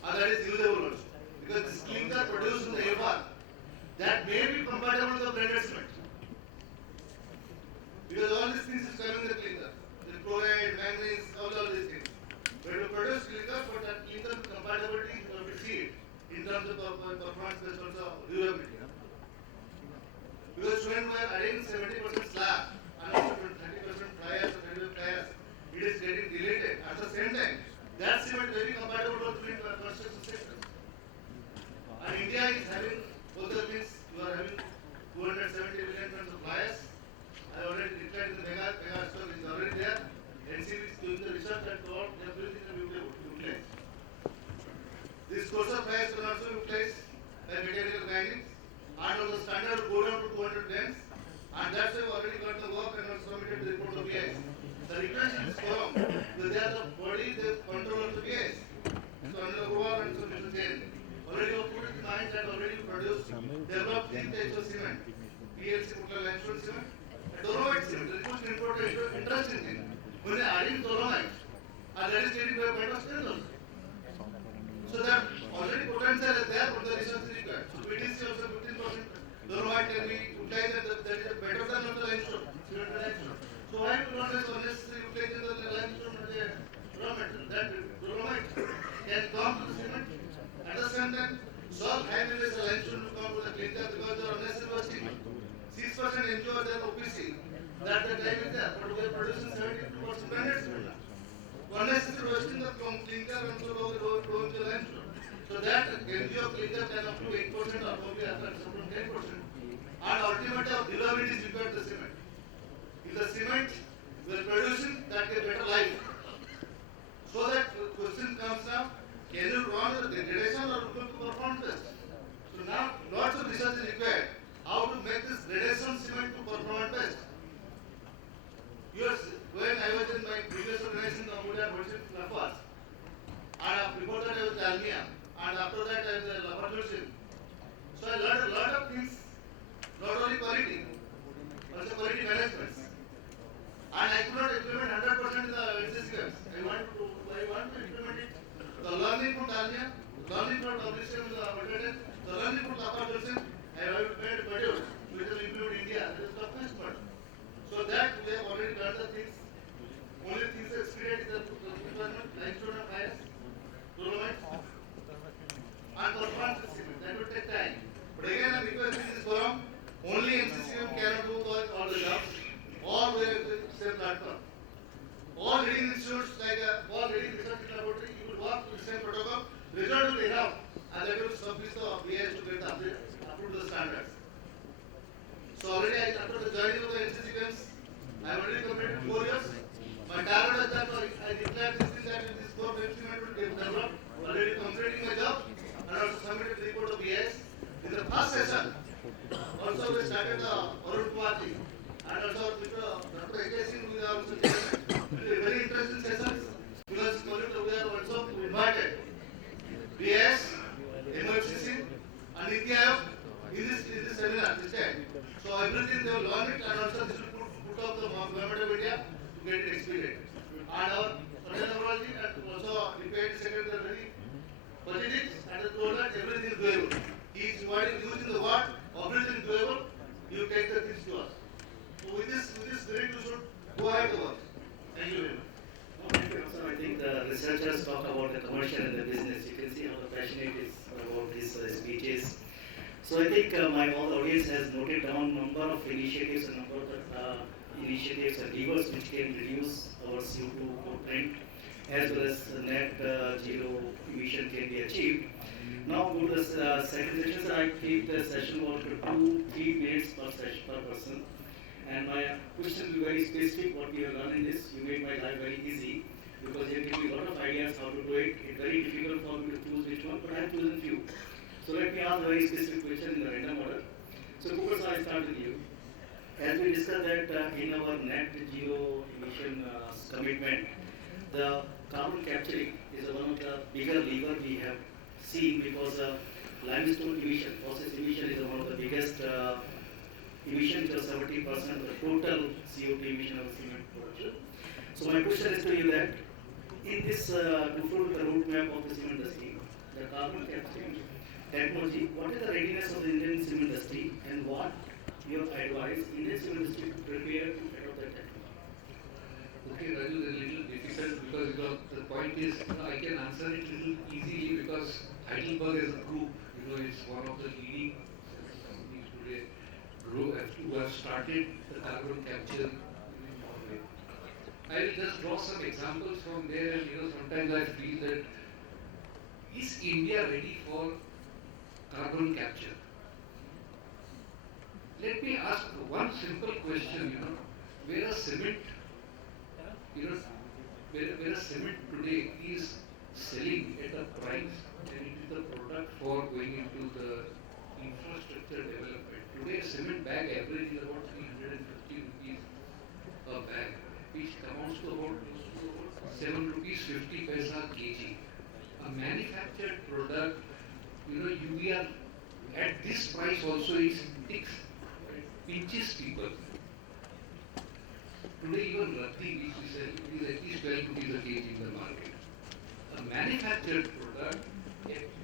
and that is usable also. Because this clinker produced in the AFR, that may be compatible with the blended cement. Because all these things is coming in the clinker. The chloride, manganese, all these things. When we produce clinker, but that clinker compatibility will be seen in terms of performance based also durability. Because when we are adding 70% slab and also 30% fly ash or 35 fly ash, it is getting deleted. At the same time, that cement may be compatible with the construction sector. And India is having both the things. You are having 270 billion tons of fly ash. I already declared in the mega stock is already there. NCB is doing the research and all everything will be utilized. This course of fly ash can also be utilized by mechanical grinding. And on the standard will go down to 200 grams. And that's why we already got the work and also submitted the report of BIS. The request is strong because they are the body, the control of the BIS. So under Goyal and so Mr. Jain, already we put in mind that already produced, developed 3 types of cement. PLC, Portland limestone cement, and dolomite cement. The request imported interesting thing. When they are adding dolomite, and that is getting by a point of scale also. So that already potential is there from the research required. So PTC also 15% dolomite can be utilized and that is better than the limestone, cement limestone. So why do not have unnecessary utilizing the limestone and the raw material? That dolomite can come to the cement. At the same time, solve high levels of limestone to come to the clinker because they are unnecessary wasting. 6% NGO are there OPC. That the time is there, but we are producing 72% blended cement. Unnecessary wasting the clinker and so go into the limestone. So that NGO clinker can up to 8% or maybe after some 10%. And ultimately our durability is required the cement. If the cement we are producing, that get better life. So that question comes now, can you run the degradation or look to perform test? So now lots of research is required. How to I want to implement it. The learning from Dalmia, learning from WCM is updated, the learning from HeidelbergCement, I have made a module which will include India. That is the first part. So that we have already done the things. Only things experience is the requirement, limestone and fires, dolomite, and performance cement. That will take time. But again, I'm requesting this forum, only NCCM cannot do all the jobs. All we have the same platform. All leading institutes like all leading research laboratory, you will work with the same protocol. Result will be enough, and that will suffice the BS to get the update, up to the standards. So already after the joining of the NCCMs, I have already completed 4 years. My target is that I declared this is that this core Mersmann will be developed. Already completing my job, and also submitted the report of BS. In the first session, also we started the Humboldt thing, and also with Dr. A.K. Singh, we are also very interesting sessions because we are also invited. BS, MFCC, and India in this seminar this time. So everything they will learn it, and also this will put up the government of India to get it experienced. And our technology and also prepared secretary are very positive and they told that everything is doable. He is using the word everything is doable. You take the things to us. So with this spirit you should go ahead to work. Thank you very much. Thank you. So I think the researchers talk about the commercial and the business. You can see how the passionate is about these speeches. So I think my whole audience has noted down number of initiatives and number of initiatives and levers which can reduce our CO2 footprint as well as net zero emission can be achieved. Now go to the second session. So I keep the session about 2-3 minutes per person. And my question will be very specific. What we have done in this, you made my life very easy because you give me a lot of ideas how to do it. It's very difficult for me to choose which one, but I have chosen few. So let me ask a very specific question in the random order. So Kukas, I start with you. As we discussed that in our net zero emission commitment, the carbon capturing is one of the bigger lever we have seen because limestone emission, process emission is one of the biggest emissions of 70% of the total CO2 emission of cement production. So my question is to you that in this to follow the roadmap of the cement industry, the carbon capturing technology, what is the readiness of the Indian cement industry and what you advise Indian cement industry to prepare to adopt that technology? Okay, Raju, it's a little difficult because the point is, I can answer it a little easily because Heidelberg as a group, is one of the leading companies today who have started the carbon capture in Norway. I will just draw some examples from there, and sometimes I feel that is India ready for carbon capture? Let me ask one simple question, where a cement, where a cement today is selling at a price and it is the product for going into the infrastructure development. Today a cement bag average is about 350 rupees a bag, which amounts to about 7 rupees 50 paisa kg. A manufactured product, we are at this price also is pinches people. Today even Rati, which we sell, is at least 12 rupees a kg in the market. A manufactured product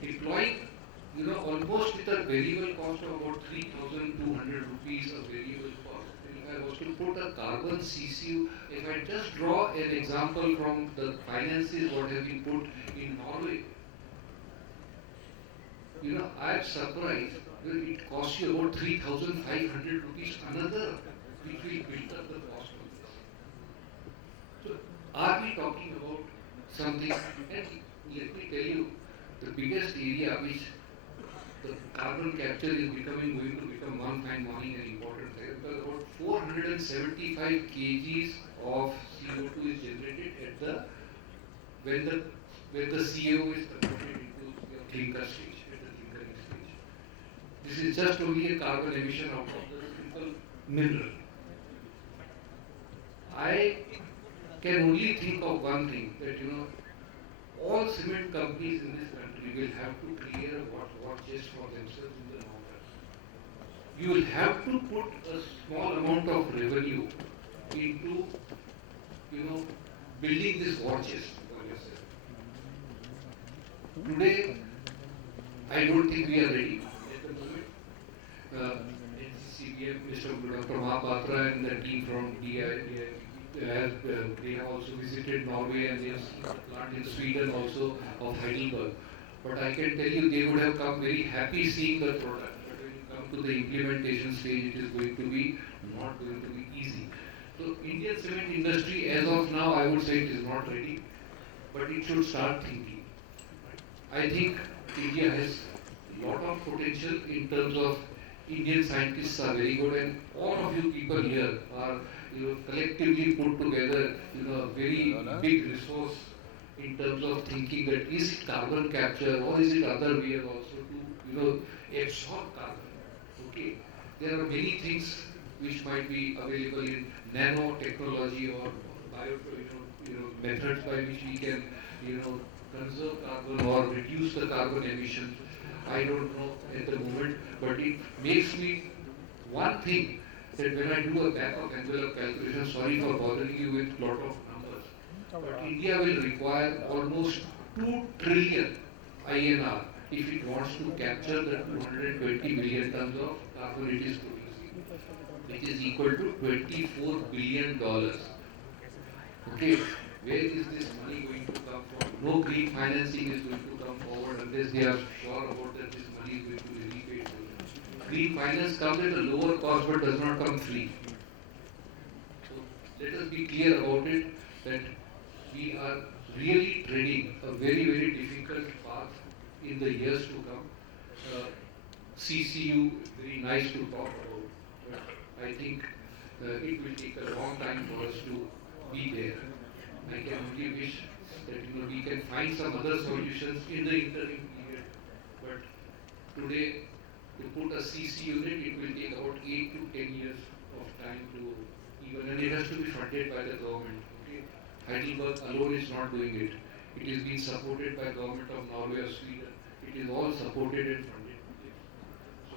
deploying, almost with a variable cost of about 3,200 rupees a variable cost. And if I was to put a carbon CCU, if I just draw an example from the finances what has been put in Norway, I am surprised that it costs you about 3,500 rupees another, which will build up the cost of this. So, are we talking about something? And let me tell you, the biggest area which the carbon capture is going to become one fine morning an important thing, because about 475 kgs of CO2 is generated at the when the CO is converted into your clinker stage, at the clinkering stage. This is just only a carbon emission out of the simple mineral. I can only think of one thing, that all cement companies in this country will have to clear a war chest for themselves in the long run. You will have to put a small amount of revenue into, building this war chest for yourself. Today, I don't think we are ready at the moment. NCCBM, Mr. Dr. Mohapatra and the team from DI, they have also visited Norway and they have seen the plant in Sweden also of Heidelberg. But I can tell you they would have come very happy seeing the product. But when you come to the implementation stage, it is going to be not going to be easy. So Indian cement industry as of now, I would say it is not ready, but it should start thinking. I think India has a lot of potential in terms of Indian scientists are very good and all of you people here are collectively put together a very big resource in terms of thinking that is it carbon capture or is it other way also to absorb carbon. Okay, there are many things which might be available in nanotechnology or bio methods by which we can conserve carbon or reduce the carbon emissions. I don't know at the moment, but it makes me one thing that when I do a back of envelope calculation, sorry for bothering you with lot of numbers, but India will require almost 2 trillion INR if it wants to capture the 220 million tons of carbon it is producing, which is equal to $24 billion. Okay, where is this money going to come from? No green financing is going to come forward unless they are sure about that this money is going to be repaid. Green finance comes at a lower cost but does not come free. So let us be clear about it that we are really treading a very, very difficult path in the years to come. CCU, very nice to talk about, but I think it will take a long time for us to be there. I can only wish that we can find some other solutions in the interim period. But today, to put a CC unit, it will take about 8 to 10 years of time to even, and it has to be funded by the government. Okay? Heidelberg alone is not doing it. It is being supported by government of Norway or Sweden. It is all supported and funded. So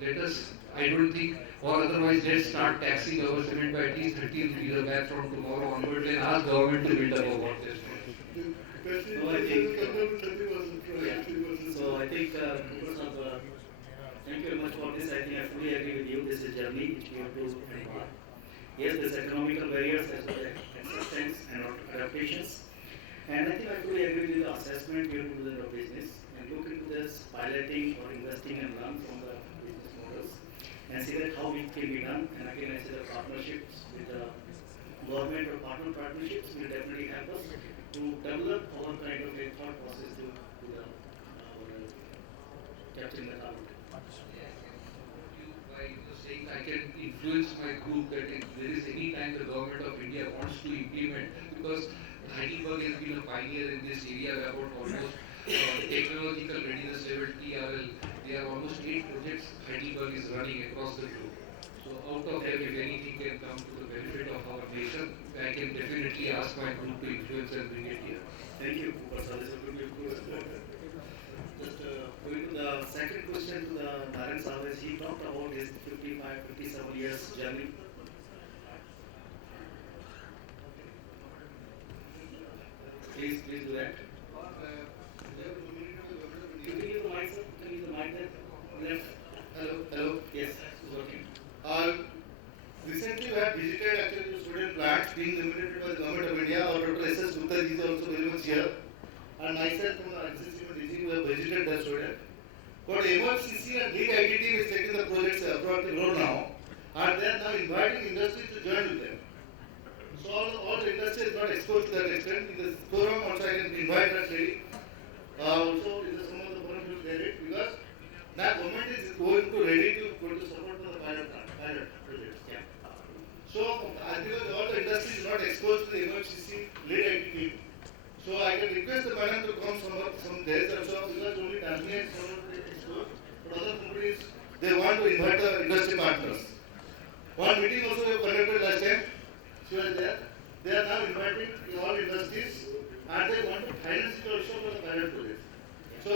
let us, I don't think, or otherwise let's start taxing our cement by at least 30 rupees a bag from tomorrow onwards and ask government to build up a war chest. So I think, thank you very much for this. I think I fully agree with you. This is a journey which we have to embark. Yes, there's economical barriers as well as acceptance and adaptations. And I think I fully agree with the assessment we have to do the business and look into this piloting or investing and learn from the business models and see that how it can be done. And again, I say the partnerships with the government or partner partnerships will definitely help us to develop our kind of a thought process to the capturing the carbon. By saying I can influence my group that if there is any time the government of India wants to implement, because Heidelberg has been a pioneer in this area about almost technological readiness level TRL. There are almost 8 projects Heidelberg is running across the globe. So out of that, if anything can come to the benefit of our nation, I can definitely ask my group to influence and bring it here. Thank you, Professor. This will be good. Just going to the second question to the Narang sir, he talked about his 55, 57 years journey. Please do that. Can you use the mic, sir? Can you use the mic there? Left. Hello. Yes, it's working. Recently we have visited actually the student plants being limited by the government of India. Our Dr. S.S. Gupta is also very much here. And myself from the NCCB, we have visited the student. But MFCC and lead IT team is taking the projects across the road now. And they are now inviting industry to join with them. So all the industry is not exposed to that extent. In this forum also I can invite that lady. Also in some of the forum you get it because now government is going to ready to go to support the pilot projects. Yeah. So because all the industry is not exposed to the MFCC lead IT team. So I can request the madam to come some days or so because only Dalmia is exposed. But other companies they want to invite the industry partners. One meeting also we have conducted last time. She was there. They are now inviting all industries and they want to finance it also for the pilot project. So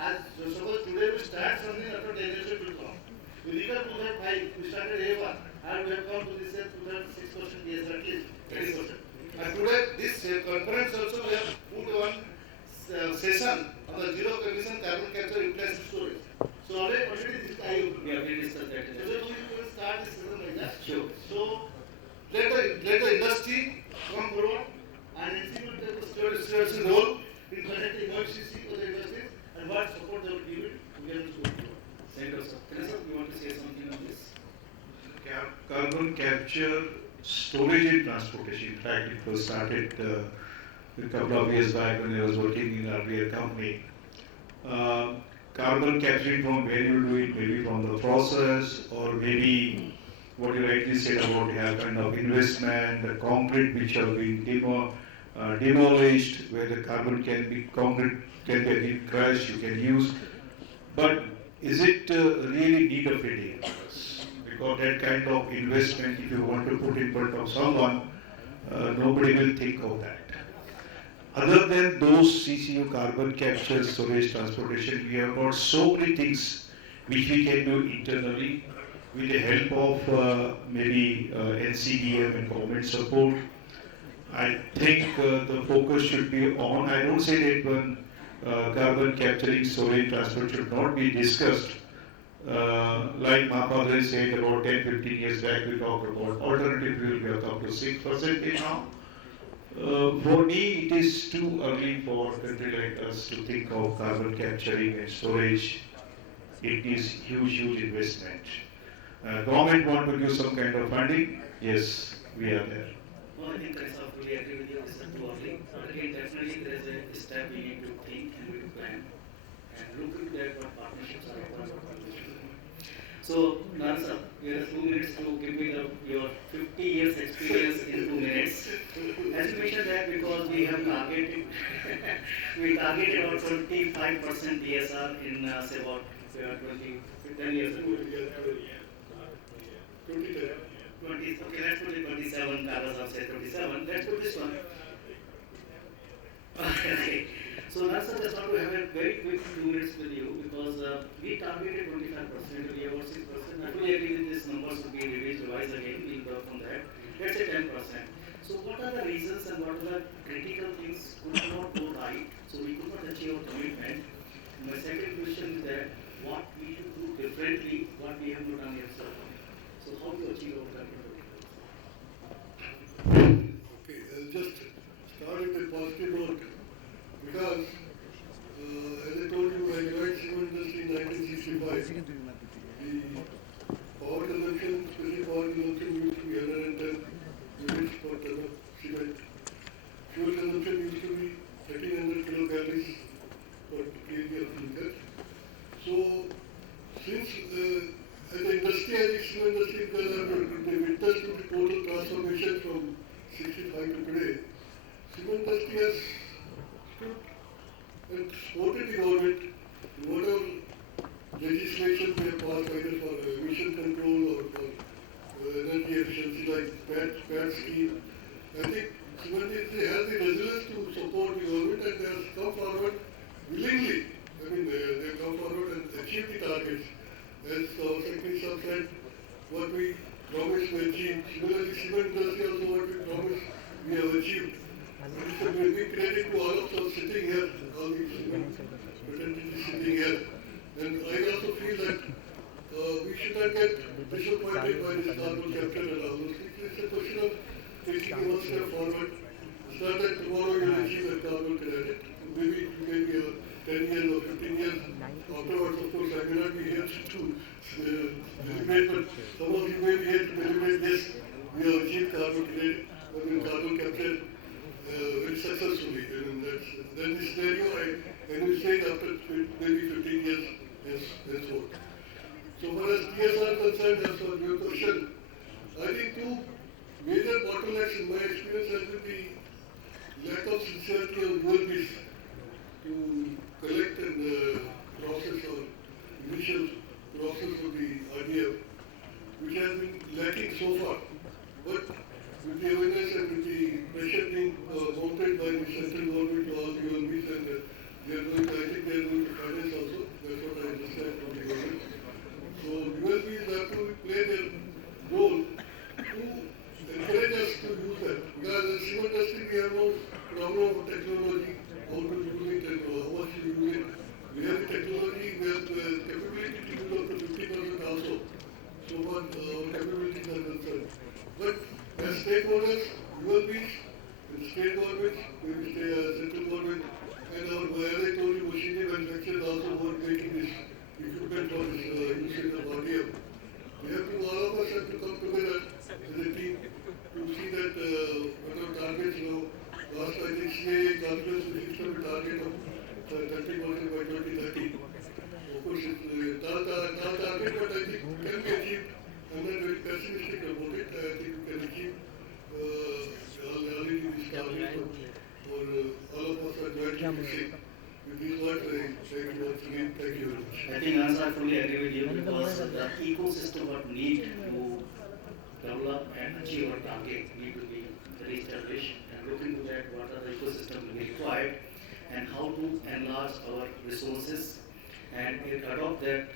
as suppose today we start something after 10 years it will come. We return 2005, we started A1 and we have come to this 2006% yes at least 30%. And storage and transportation. In fact, it was started a couple of years back when I was working in an earlier company. Carbon capturing from where you do it, maybe from the process, or maybe what you rightly said about you have kind of investment, the concrete which have been demolished, where the carbon can be concrete can be again crushed, you can use. But is it really need of a day? Because that kind of investment, if you want to put in front of someone, nobody will think of that. Other than those CCU, carbon capture, storage, transportation, we have got so many things which we can do internally with the help of maybe NCBM and government support. I think the focus should be on, I don't say that when carbon capturing, storage, transport should not be discussed. Like Mohapatra said about 10-15 years back, we talked about alternative fuel, we have come to 6% now. For me, it is too early for a country like us to think of carbon capturing and storage. It is huge investment. Government want to give some kind of funding? Yes, we are there. Well, I think I fully agree with you. This is too early. But again, definitely there is a step we need to think and we plan and look into that what partnerships are required. So, Narang, you have 2 minutes to give me your 50 years experience in 2 minutes. As you mentioned that because we have targeted, we targeted about 25% DSR in say about 10 years ago. 20, okay, let's put it 27, Carlos have said 27, let's put this one. Okay. So Narang, just want to have a very quick 2 minutes with you because we targeted 25%, we have about 6%. I fully agree with this numbers to be revised again, we'll go from that. Let's say 10%. So what are the reasons and what are the critical things could not go right, so we could not achieve our commitment? My second question is that what we should do differently, what we have not done yet so far. So how to achieve our commitment? Okay, I'll just start with a positive note because as I told you, I joined cement industry in 1965. The power consumption, especially power consumption, used to be 110 units per ton of cement. Fuel consumption used to be 1300 kilocalories per kg of clinker. So, since as an industry, as a cement industry, because I have witnessed the total transformation from 65 to today, cement industry has stood and supported the government in whatever legislation they have passed, either for emission control or for energy efficiency like PAT scheme. I think cement industry has the resilience to support the government and they have come forward willingly. I mean, they have come forward and achieved the targets. As our Secretary said, what we promised we achieved. Similarly, cement industry also what we promised we have achieved. It's a big credit to all of us sitting here, all the cement representatives sitting here. And I also feel that we should not get disappointed by this carbon capture and all those things. It's a question of taking one step forward. It's not that tomorrow you will achieve that carbon credit. Maybe 10 years or 15 years afterwards, of course, I may not be here to deliberate, but some of you may be here to deliberate this. We have achieved carbon credit, carbon capture very successfully. And then the scenario I will say after maybe 15 years henceforth. So far as TSR concerned, as for your question, I think two major bottlenecks in my experience has been the lack of sincerity of ULBs to collect and process or initial process of the RDF, which has been lacking so far. But with the awareness and with the pressure being mounted by the central government to all the ULBs, and I think they are going to finance also. That's what I understand from the government. So ULBs have to play their role to encourage us to use that. Because in cement industry we have no problem of technology, how to use it and how much to use it. We have the technology, we have the capability to use up to 50% also. So far our capabilities are concerned. But as stakeholders, ULBs, and state governments, maybe central government, and our, as I told you, machinery manufacturers also work making this equipment for this usage of RDF. We have to, all of us have to come together as a team to see that what our targets, last I think CA calculates the system target of 30% by 2030. Of course, it's a tall target, but I think can be achieved. I'm not very pessimistic about it. I think we can achieve already this target for all of us are jointly fixing. With these words, I thank you once again. Thank you very much. I think I fully agree with you because the ecosystem what need to develop and achieve our target need to be re-established and look into that what are the ecosystem will be required and how to enlarge our resources and adopt that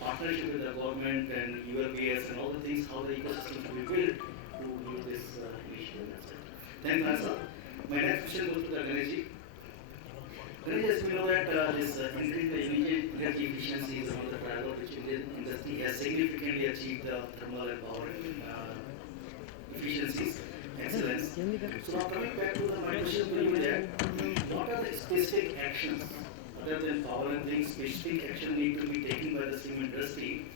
partnership with the government and ULBS and all the things, how the ecosystem should be built to use this initiative. Thank you, sir. My next question goes to the Ganesh. Ganesh, we know that this increase the energy efficiency is one of the drivers which Indian industry has significantly achieved the thermal and power efficiencies, excellence. So now coming back to my question to you that what are the specific actions other than power and things, specific action need to be taken by the cement industry,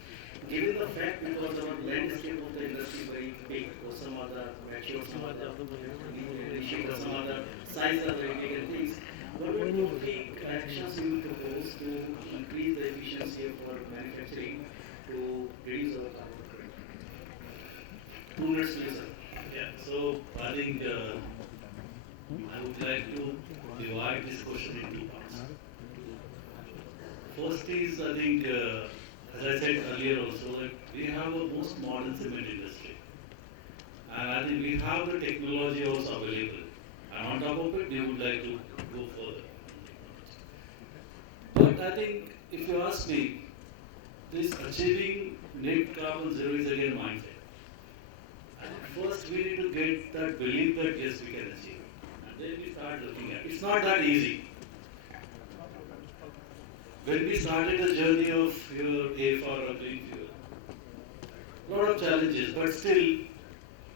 given the fact because our landscape of the industry is very big, because some are the mature, some are the initiative, some are the size are very big and things. What are the actions you will propose to increase the efficiency of our manufacturing to reduce our carbon footprint? 2 minutes, please, sir. Yeah, so I think I would like to divide this question in 2 parts. First is, I think, as I said earlier also, that we have a most modern cement industry. And I think we have the technology also available. And on top of it, we would like to go further. But I think, if you ask me, this achieving net carbon zero is again a mindset. And first, we need to get that belief that yes, we can achieve it. And then we start looking at it. It's not that easy. When we started the journey of your AFR or green fuel, a lot of challenges, but still,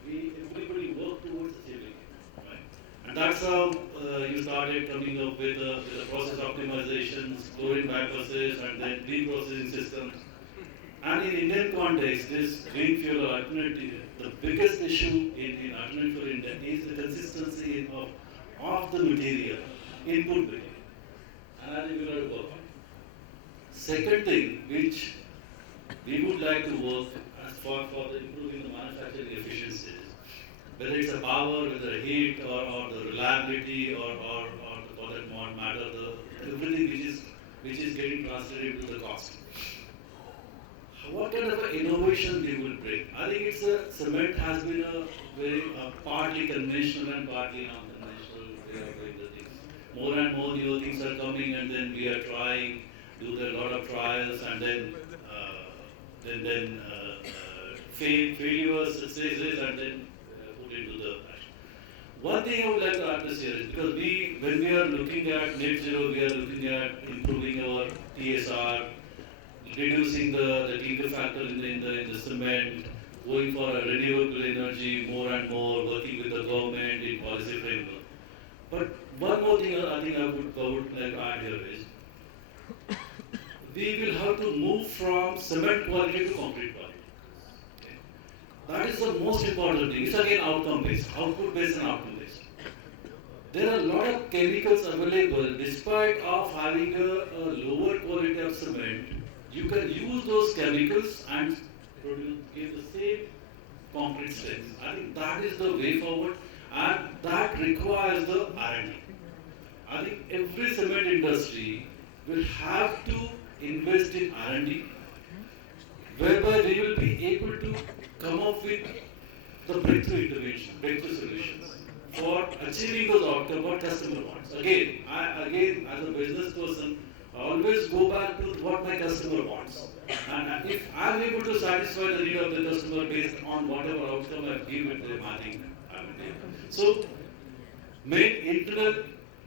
everybody worked towards achieving it. Right? And that's how you started coming up with the process optimizations, chlorine bypasses, and then green processing systems. And in Indian context, this green fuel alternative, the biggest issue in alternative fuel India is the consistency of the material, input material. And I think we're going to work on it. Second thing, which we would like to work as for the improving the manufacturing efficiencies, whether it's a power, whether heat, or the reliability, or for that matter, everything which is getting translated to the cost. What kind of innovation we will bring? I think cement has been a very partly conventional and partly non-conventional way of doing the things. More and more new things are coming, and then we are trying, do a lot of trials, and then failures, successes, and then put into the action. One thing I would like to add this here is because when we are looking at net zero, we are looking at improving our TSR, reducing the clinker factor in the cement, going for a renewable energy more and more, working with the government in policy framework. But one more thing I think I would like to add here is, we will have to move from cement quality to concrete quality. Okay. That is the most important thing. It's again outcome based, output based and outcome based. There are a lot of chemicals available. Despite of having a lower quality of cement, you can use those chemicals and give the same concrete strength. I think that is the way forward, and that requires the R&D. I think every cement industry will have to invest in R&D, whereby we will be able to come up with the breakthrough intervention, breakthrough solutions for achieving those outcomes what customer wants. Again, as a business person, I always go back to what my customer wants. And if I am able to satisfy the need of the customer based on whatever outcome I give it them, I think I will take it. So, make internal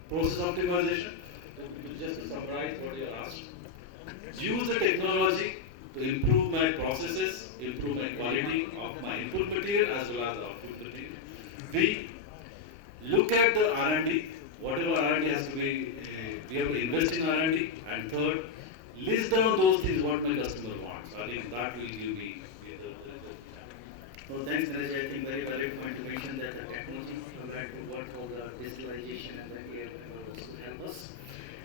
process optimization, just to summarize what you asked. Use the technology to improve my processes, improve my quality of my input material as well as the output material. B, look at the R&D, whatever R&D has to be, we have to invest in R&D. And third, list down those things what my customer wants. I think that will give me the So thanks, Ganesh. I think very valid point to mention that the technology provided to work for the digitalization and the AI also help us.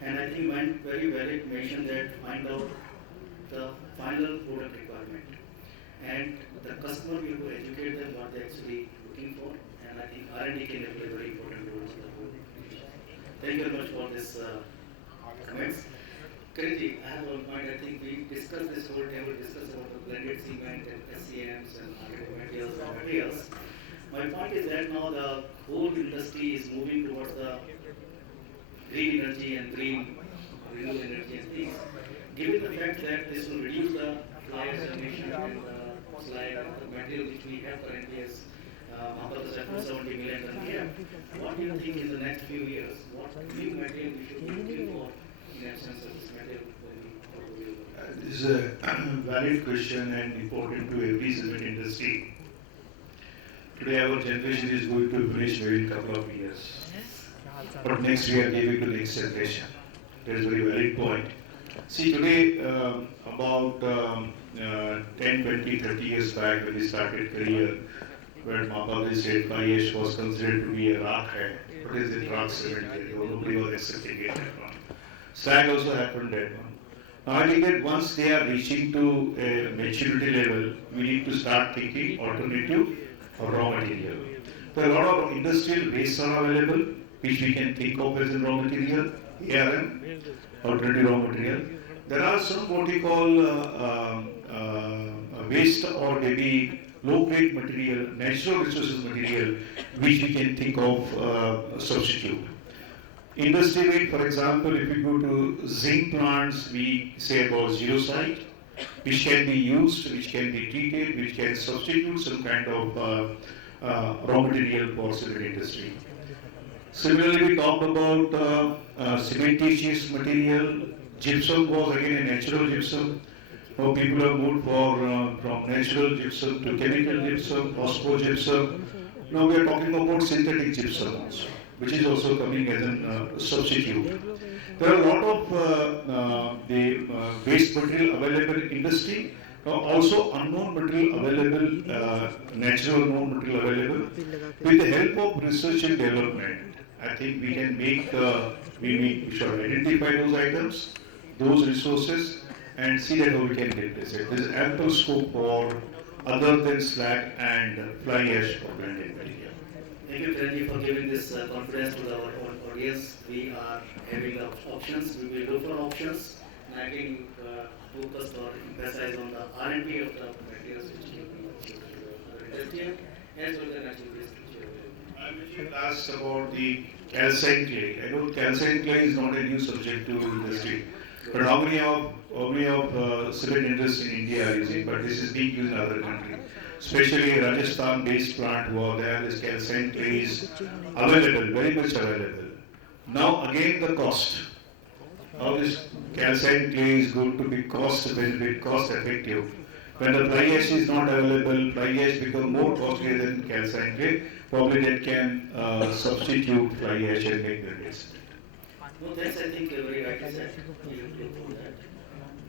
And I think one very valid mention that find out the final product requirement. And the customer will educate them what they're actually looking for. And I think R&D can play a very important role in the whole application. Thank you very much for this comments. Kiran, I have one point. I think we discussed this whole time. We discussed about the blended cement and SCMs and materials and materials. My point is that now the whole industry is moving towards the green energy and green renewable energy and things. Given the fact that this will reduce the fly ash emission and slag, the material which we have currently as Mohapatra said, 270 million ton a year, what do you think in the next few years? What new material we should be looking for in absence of this material? This is a valid question and important to every cement industry. Today our generation is going to finish maybe in a couple of years. But next we are giving to the next generation. That is a very valid point. See today about 10, 20, 30 years back when we started career, where Mohapatra said fly ash was considered to be a rock. What is it, rock cement? Nobody was accepting it. Slag also happened that one. Now I think that once they are reaching to a maturity level, we need to start thinking alternative raw material. There are a lot of industrial wastes are available, which we can think of as a raw material, ARM, alternative raw material. There are some what we call waste or maybe low-grade material, natural resources material, which we can think of substitute. Industry weight, for example, if we go to zinc plants, we say about zero site, which can be used, which can be treated, which can substitute some kind of raw material for cement industry. Similarly, we talked about cementitious material. Gypsum was again a natural gypsum. Now people have moved from natural gypsum to chemical gypsum, phospho gypsum. Now we are talking about synthetic gypsum also, which is also coming as a substitute. There are a lot of the waste material available in industry, also unknown material available, natural known material available. With the help of research and development, I think we can make, we should identify those items, those resources, and see that how we can replace it. There is ample scope for other than slag and fly ash for blended material. Thank you, Kiran, for giving this confidence to our audience. We are having the options. We will look for options. And I think focus or emphasize on the R&D of the materials which can be industrial as well as natural waste. You asked about the calcine clay. I know calcine clay is not a new subject to industry. But how many of cement industry in India are using? But this is being used in other countries. Especially Rajasthan-based plant who are there, this calcine clay is available, very much available. Now again the cost. How this calcine clay is going to be cost benefit, cost effective. When the fly ash is not available, fly ash become more costly than calcine clay. Probably that can substitute fly ash and make the rest. No, that's I think very rightly said.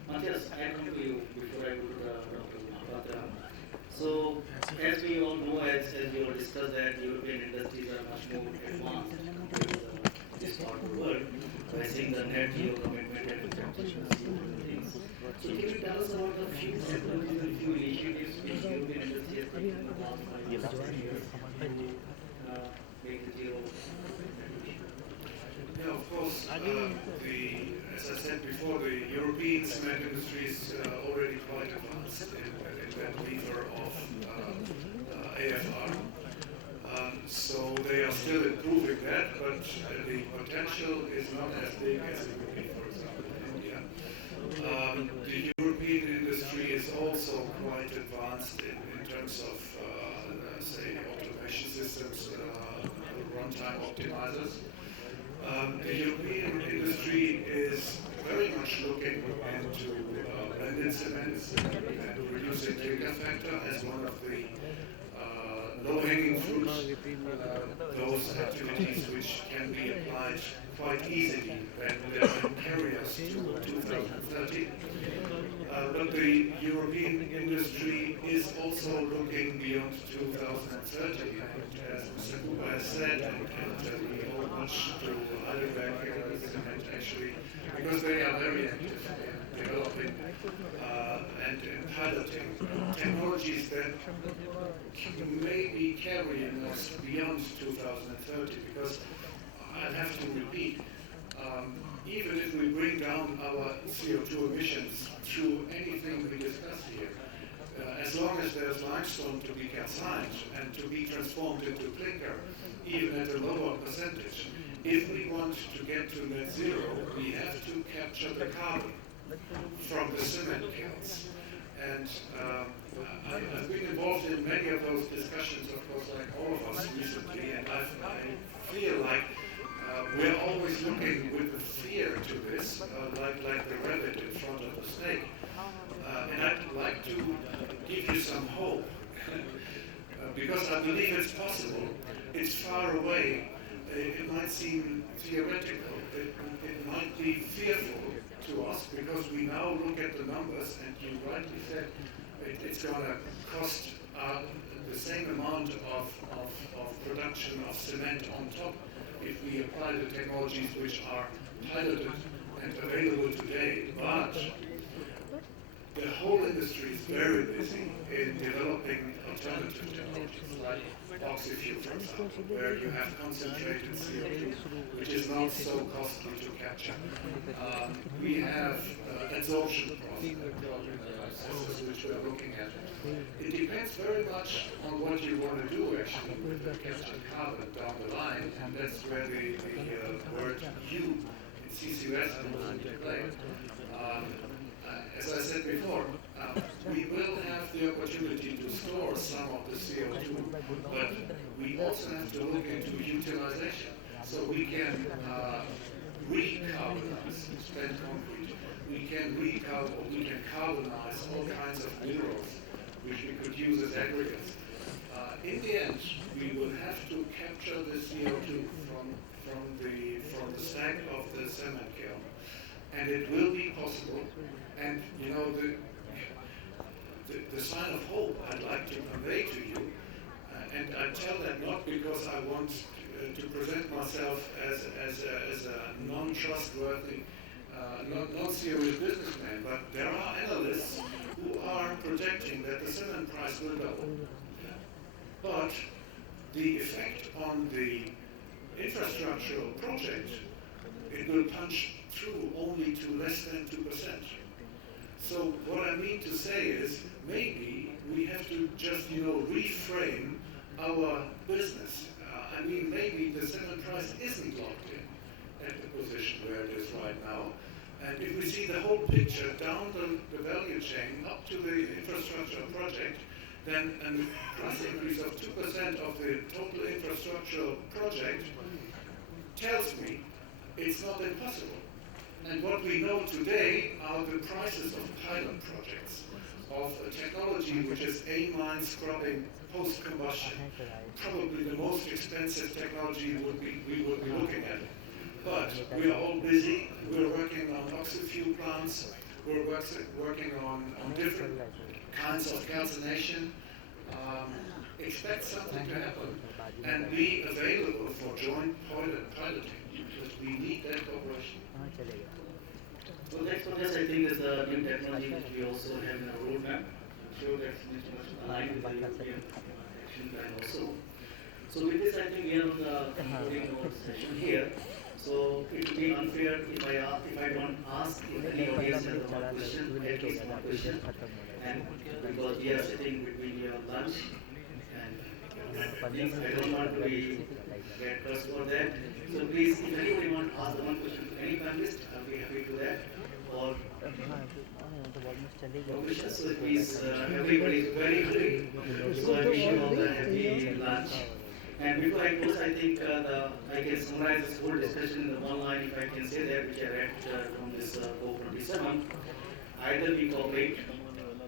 Matthias, I come to you before I go to the Dr. Mohapatra. So, as we all know, as we all discussed that European industries are much more advanced compared to this part of the world, by seeing the net zero commitment and things. So, can you tell us about the few technologies and few initiatives which European industry has taken in the past 5 years, 10 years to make the zero? Yeah, of course. As I said before, the European cement industry is already quite advanced in that lever of AFR. So they are still improving that, but the potential is not as big as it would be, for example, in India. The European industry is also quite advanced in terms of, say, automation systems, runtime optimizers. The European industry is very much looking into blended cements and reducing clinker factor as one of the low-hanging fruit, those activities which can be applied quite easily when they carry us to 2030. But the European industry is also looking beyond 2030, and as Mr. Cooper has said, and we owe much to HeidelbergCement actually, because they are very active in developing and piloting technologies that may be carrying us beyond 2030, because I have to repeat, even if we bring down our CO2 emissions through anything we discuss here, as long as there's limestone to be calcined and to be transformed into clinker, even at a lower percentage, if we want to get to net zero, we have to capture the carbon from the cement kilns. And I've been involved in many of those discussions, of course, like all of us recently, and I feel like we're always looking with fear to this, like the rabbit in front of the snake. And I'd like to give you some hope, because I believe it's possible. It's far away. It might seem theoretical. It might be fearful to us, because we now look at the numbers, and you rightly said it's going to cost the same amount of production of cement on top if we apply the technologies which are piloted and available today. But the whole industry is very busy in developing alternative technologies like oxy-fuel, for example, where you have concentrated CO2, which is not so costly to capture. We have adsorption processes which we are looking at. It depends very much on what you want to do actually with the captured carbon down the line, and that's where the word U in CCUS comes into play. As I said before, we will have the opportunity to store some of the CO2, but we also have to look into utilization. So we can recarbonize spent concrete. We can carbonize all kinds of minerals which we could use as aggregates. In the end, we will have to capture the CO2 from the stack of the cement kiln, and it will be possible. And you know, the sign of hope I'd like to convey to you, and I tell that not because I want to present myself as a non-trustworthy, non-serious businessman, but there are analysts who are projecting that the cement price will double. But the effect on the infrastructural project, it will punch through only to less than 2%. So what I mean to say is, maybe we have to just, reframe our business. I mean, maybe the cement price isn't locked in at the position where it is right now. And if we see the whole picture down the value chain up to the infrastructure project, then a price increase of 2% of the total infrastructural project tells me it's not impossible. And what we know today are the prices of pilot projects, of a technology which is amine scrubbing post-combustion, probably the most expensive technology we would be looking at. But we are all busy. We're working on oxy-fuel plants. We're working on different kinds of calcination. Expect something to happen and be available for joint piloting, because we need that cooperation. So next on this, I think, is the new technology which we also have in our roadmap. I'm sure that's much aligned with the European action plan also. So with this, I think we are on the concluding our session here. So it would be unfair if I don't ask if any audience has one question, at least one question. And because we are sitting between your lunch and things, I don't want to get pressed for that. So please, if anybody wants to ask one question to any panelist, I'll be happy to do that. Or questions, so please, everybody is very hungry. So I wish you all a happy lunch. And before I close, I think I can summarize this whole discussion in the one line, if I can say that, which I read from this COP27. Either we cooperate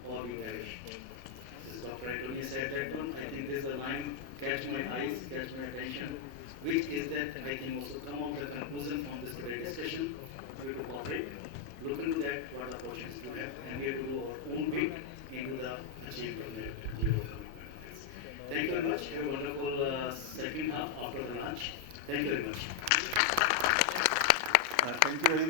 or we perish. This is Dr. Anthony said that one, I think there's a line, catch my eyes, catch my attention, which is that I can also come out the conclusion from this today discussion. We have to cooperate, look into that, what opportunities we have, and we have to do our own bit into the achievement of the zero commitment. Thank you very much. Have a wonderful second half after the lunch. Thank you very much. Thank you very much.